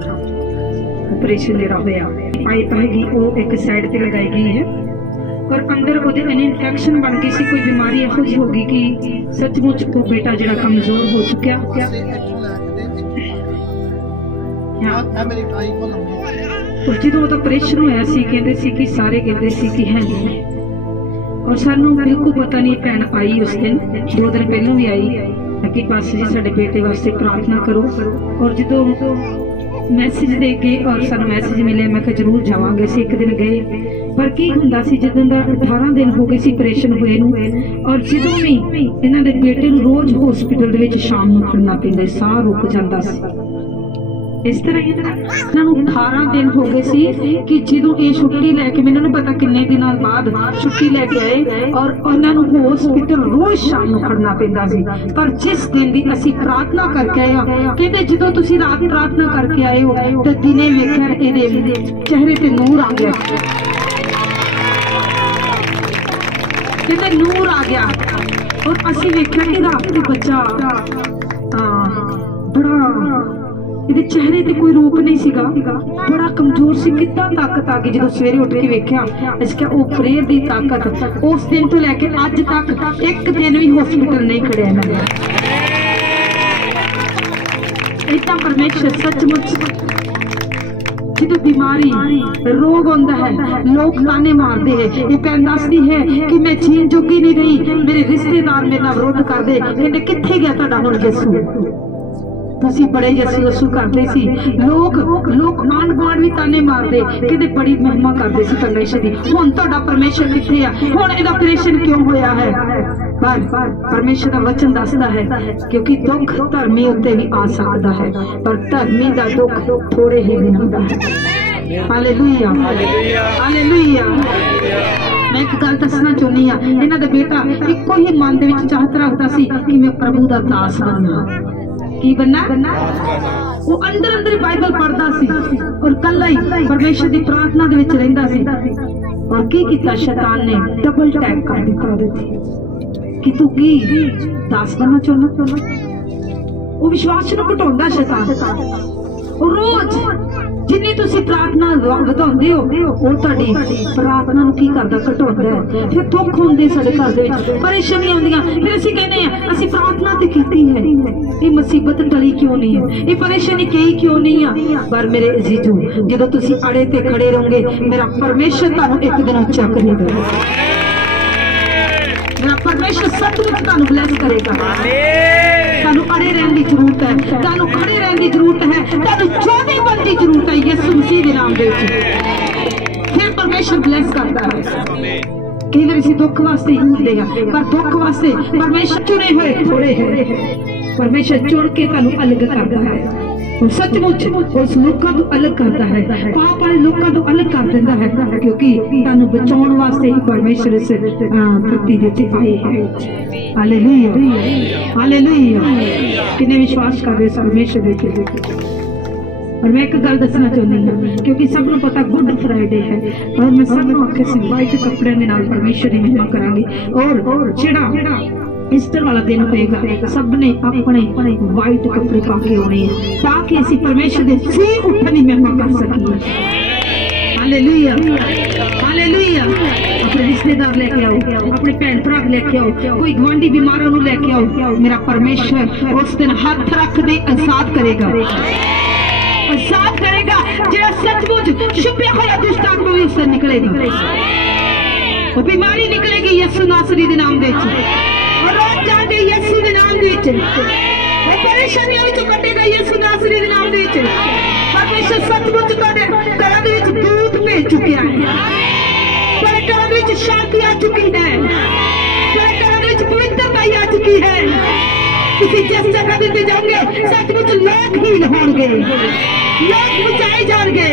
ऑपरेशन जो होया पाइप हैगी वो एक साइड पर लगाई गई है और अंदर वो इन्फेक्शन बन गई सी कोई बीमारी यहो जी हो गई कि सचमुच वो बेटा जो कमजोर हो चुका और जो ऑपरेशन होया सी कहते सी कि सारे कहते सी कि है नहीं और सानू बिल्कुल पता नहीं भैन आई उस दिन 2 दिन पहलों भी आई कि पास जी साडे बेटे वास्ते प्रार्थना करो और जो मैसेज दे के और सानू मैसेज मिले मैं जरूर जावांगे। असीं एक दिन गए पर की हुंदा सी जदों दा 18 दिन हो गए सी ऑपरेशन होए नूं और जदों भी इन्हां दे बेटे नूं रोज हॉस्पिटल दे विच शाम नूं खड़ना पैंदा साह रुक जांदा सी। इस तरह इन्होंने 18 दिन हो गए सी कि जो ये छुट्टी लैके मैंने पता किन्ने दिनों बाद छुट्टी लैके आए और उन्होंने हॉस्पिटल रोज शाम को खड़ना पैंदा सी। पर जिस दिन की असी प्रार्थना करके आए कहते जो तुम रात प्रार्थना करके आए हो तो दिने वेखिया चेहरे ते नूर आ गया कहते नूर आ गया और असी वेखिया कि रात के बच्चा बड़ा ਇਹਦੇ चेहरे ते कोई रूप नहीं सीगा बड़ा कमजोर सी कितना ताकत आ गई जो सवेरे उठ के वेख्या इसका वो प्रेयर दी ताकत उस दिन तो लैके अज तक एक दिन भी हॉस्पिटल नहीं खड़े इन्होंने इतना परमेश्वर सचमुच जो बीमारी रोग होता है लोग ताने मारते हैं ये कहन दसदी है कि मैं जीन जोगी नहीं रही मेरे रिश्तेदार मेरे नाल विरोध करते कहते कित्थे गया तुहाडा हुण यसू तुसी बड़े यसू यसू करते सी लोग आंढ गुआंढ भी ताने मारते कहते बड़ी महिमा करते सी परमेश्वर की हुण तुहाडा परमेश्वर कित्थे आ हुण इहदा ऑपरेशन क्यों होया है पर परमेश्वर का वचन दसदा है क्योंकि दुख धर्मी उत्ते भी आ सकता है पर धर्मी का दुख थोड़े ही दिनों का है। Hallelujah hallelujah. मैं एक गल दसना चाहुंदी हां इन्हां दा बेटा इक्को ही मन दे विच चाहत रखदा सी कि मैं प्रभु दा दास बना ਕੀ ਬੰਨਾ ਉਹ ਅੰਦਰ ਅੰਦਰ ਬਾਈਬਲ ਪੜ੍ਹਦਾ ਸੀ ਔਰ ਕੱਲਾ ਹੀ ਪਰਮੇਸ਼ਰ ਦੀ ਪ੍ਰਾਰਥਨਾ ਦੇ ਵਿੱਚ ਰਹਿੰਦਾ ਸੀ ਔਰ ਕੀ ਕੀਤਾ ਸ਼ੈਤਾਨ ਨੇ ਡਬਲ ਟੈਗ ਕਰ ਦਿੱਤਾ ਉਹਦੇ ਤੇ ਕਿ ਤੂੰ ਕੀ ਦਾਸ ਬਣਨਾ ਚਾਹੁੰਦਾ ਉਹ ਵਿਸ਼ਵਾਸ ਨੂੰ ਘਟਾਉਂਦਾ ਸ਼ੈਤਾਨ ਉਹ ਰੋਜ਼ ਜਿੰਨੀ ਤੁਸੀਂ ਪ੍ਰਾਰਥਨਾ ਵਧਾਉਂਦੇ ਹੋ ਉਹ ਤੁਹਾਡੀ ਪ੍ਰਾਰਥਨਾ ਨੂੰ ਕੀ ਕਰਦਾ ਘਟਾਉਂਦਾ ਹੈ ਫਿਰ ਦੁੱਖ ਹੁੰਦੇ ਸਾਡੇ ਘਰ ਦੇ ਵਿੱਚ ਪਰੇਸ਼ਾਨੀਆਂ ਆਉਂਦੀਆਂ ਫਿਰ ਅਸੀਂ ਕਹਿੰਦੇ ਆ ਅਸੀਂ ਪ੍ਰਾਰਥਨਾ ਤੇ ਕੀਤੀ ਹੈ ਇਹ ਮੁਸੀਬਤ ਟਲੀ ਕਿਉਂ ਨਹੀਂ ਹੈ ਇਹ ਪਰੇਸ਼ਾਨੀ ਕਿਉਂ ਨਹੀਂ ਆ ਪਰ ਮੇਰੇ ਅਜ਼ੀਜ਼ੋ ਜਦੋਂ ਤੁਸੀਂ ਅੜੇ ਤੇ ਖੜੇ ਰਹੋਗੇ ਮੇਰਾ ਪਰਮੇਸ਼ਰ ਤੁਹਾਨੂੰ ਇੱਕ ਦਿਨ ਉੱਚਾ ਕਰੇਗਾ ਮੇਰਾ ਪਰਮੇਸ਼ਰ ਸੱਚਮੁੱਚ ਤੁਹਾਨੂੰ ਬਲੈਸ ਕਰੇਗਾ ਤੁਹਾਨੂੰ ਅੜੇ ਰਹਿਣ ਦੀ ਜ਼ਰੂਰਤ ਹੈ ਤੁਹਾਨੂੰ ਖੜੇ ਰਹਿਣ ਦੀ ਜ਼ਰੂਰਤ ਹੈ ਤੁਹਾਨੂੰ ਜੋਧੇ ਬਣਨ ਦੀ ਜ਼ਰੂਰਤ ਹੈ ਯਿਸੂ ਮਸੀਹ ਦੇ ਨਾਮ ਦੇ ਵਿੱਚ ਫਿਰ ਪਰਮੇਸ਼ਰ ਬਲੈਸ ਕਰਦਾ ਹੈ ਕਈ ਵਾਰ ਅਸੀਂ ਦੁੱਖ ਵਾਸਤੇ ਹੀ ਹੁੰਦੇ ਆ ਪਰ ਦੁੱਖ ਵਾਸਤੇ ਪਰਮੇਸ਼ਰ ਚੁਣੇ ਹੋਏ ਥੋੜੇ ਹੈ ਪਰਮੇਸ਼ਰ ਚੁਣ ਕੇ ਤੁਹਾਨੂੰ ਅਲੱਗ ਕਰਦਾ ਹੈ ਉਹ ਸੱਚਮੁੱਚ ਉਸ ਲੋਕਾਂ ਤੋਂ ਅਲੱਗ ਕਰਦਾ ਹੈ ਪਾਪ ਵਾਲੇ ਲੋਕਾਂ ਤੋਂ ਅਲੱਗ ਕਰ ਦਿੰਦਾ ਹੈ ਕਿਉਂਕਿ ਤੁਹਾਨੂੰ ਬਚਾਉਣ ਵਾਸਤੇ ਹੀ ਪਰਮੇਸ਼ਰ ਇਸ ਧਰਤੀ ਦੇ ਉੱਤੇ ਆਏ ਹੈ ਹਾਲੇਲੂਇਆ ਹਾਲੇਲੂਇਆ ਕਿੰਨੇ ਵਿਸ਼ਵਾਸ ਕਰਦੇ ਪਰਮੇਸ਼ਰ ਦੇ ਉੱਤੇ और मैं एक गल दसना चाहती हूँ क्योंकि सब को पता गुड फ्राइडे है और मैं सब को आखे सी वाइट कपड़े के नाल परमेश्वर की महिमा करांगी और जेड़ा ईस्टर वाला दिन होएगा सब ने अपने वाइट कपड़े पा के आने हैं ताकि असीं परमेश्वर दे सिर उठण दी महिमा कर सकीए हालेलुया हालेलुया अपने रिश्तेदार लेके आओ अपने भैन भरा लेके आओ कोई गुआंढी बीमारों नूं लेके आओ मेरा परमेश्वर उस दिन हाथ रख दे आजाद करेगा आजाद करेगा जेड़ा सचमुच छुपया होया दुष्ट आत्मा भी उससे निकलेगा वो बीमारी निकलेगी यीशु नासरी दे नाम दे और रोज जाके यीशु दे नाम दे वो परेशानियां विचों कटेगा यीशु नासरी दे नाम दे परमेश्वर सचमुच तुहाडे घरां दे विच दूत भेज चुकिया है तुहाडे घरां दे विच शांति आ चुकी है तुहाडे घरां दे विच पवित्रता आ चुकी है किसी जिस जगह पे जाओगे सचमुच लोग हील होंगे लोग बचाए जाएंगे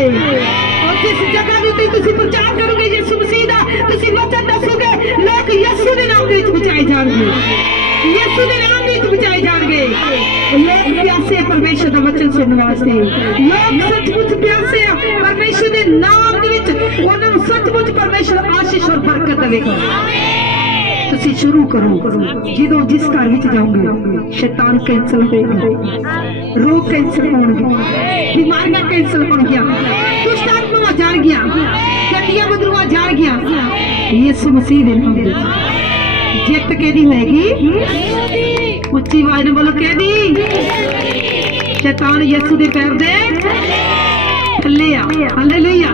और जिस जगह पे तुसी प्रचार करोगे यीशु मसीह दा तुसी वचन दसोगे लोग यीशु दे नाम दे बचाए जाएंगे यीशु दे नाम दे बचाए जाएंगे लोग प्यासे परमेश्वर दा वचन सुनने वास्ते लोग सचमुच प्यासे परमेश्वर दे नाम दे विच उन्हां नूं सचमुच परमेश्वर आशीष और बरकत देवेगा तुसी शुरू करो जो जिस घर विच जाओगे शैतान कैंसल होगा रोग कैंसल होंगे बीमारियां कैंसल होंगियां दुष्ट आत्मावां जाणगियां गंदियां बदरूआं जाणगियां यीशु मसीह दे नाम दे जित केदी होएगी उच्ची आवाज नाल बोलो केदी शैतान यीशु दे पैर दे थल्ले आ हालेलुया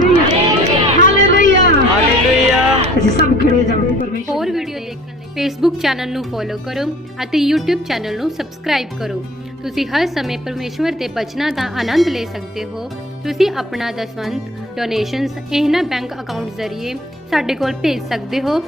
हालेलुया हालेलुया ਅਸੀਂ ਸਭ ਖੜੇ ਜਾਵਾਂਗੇ ਪਰਮੇਸ਼ਰ ਹੋਰ ਵੀਡੀਓ ਦੇਖਣ ਲਈ ਫੇਸਬੁੱਕ ਚੈਨਲ ਨੂੰ ਫੋਲੋ ਕਰੋ ਅਤੇ YouTube ਚੈਨਲ ਨੂੰ ਸਬਸਕ੍ਰਾਈਬ ਕਰੋ ਤੁਸੀਂ ਹਰ ਸਮੇਂ ਪਰਮੇਸ਼ਵਰ ਦੇ ਬਚਨਾਂ ਦਾ ਆਨੰਦ ਲੈ ਸਕਦੇ ਹੋ ਤੁਸੀਂ ਆਪਣਾ ਦਸਵੰਧ ਡੋਨੇਸ਼ਨਸ ਇਹਨਾਂ ਬੈਂਕ ਅਕਾਊਂਟ ਜ਼ਰੀਏ ਸਾਡੇ ਕੋਲ ਭੇਜ ਸਕਦੇ ਹੋ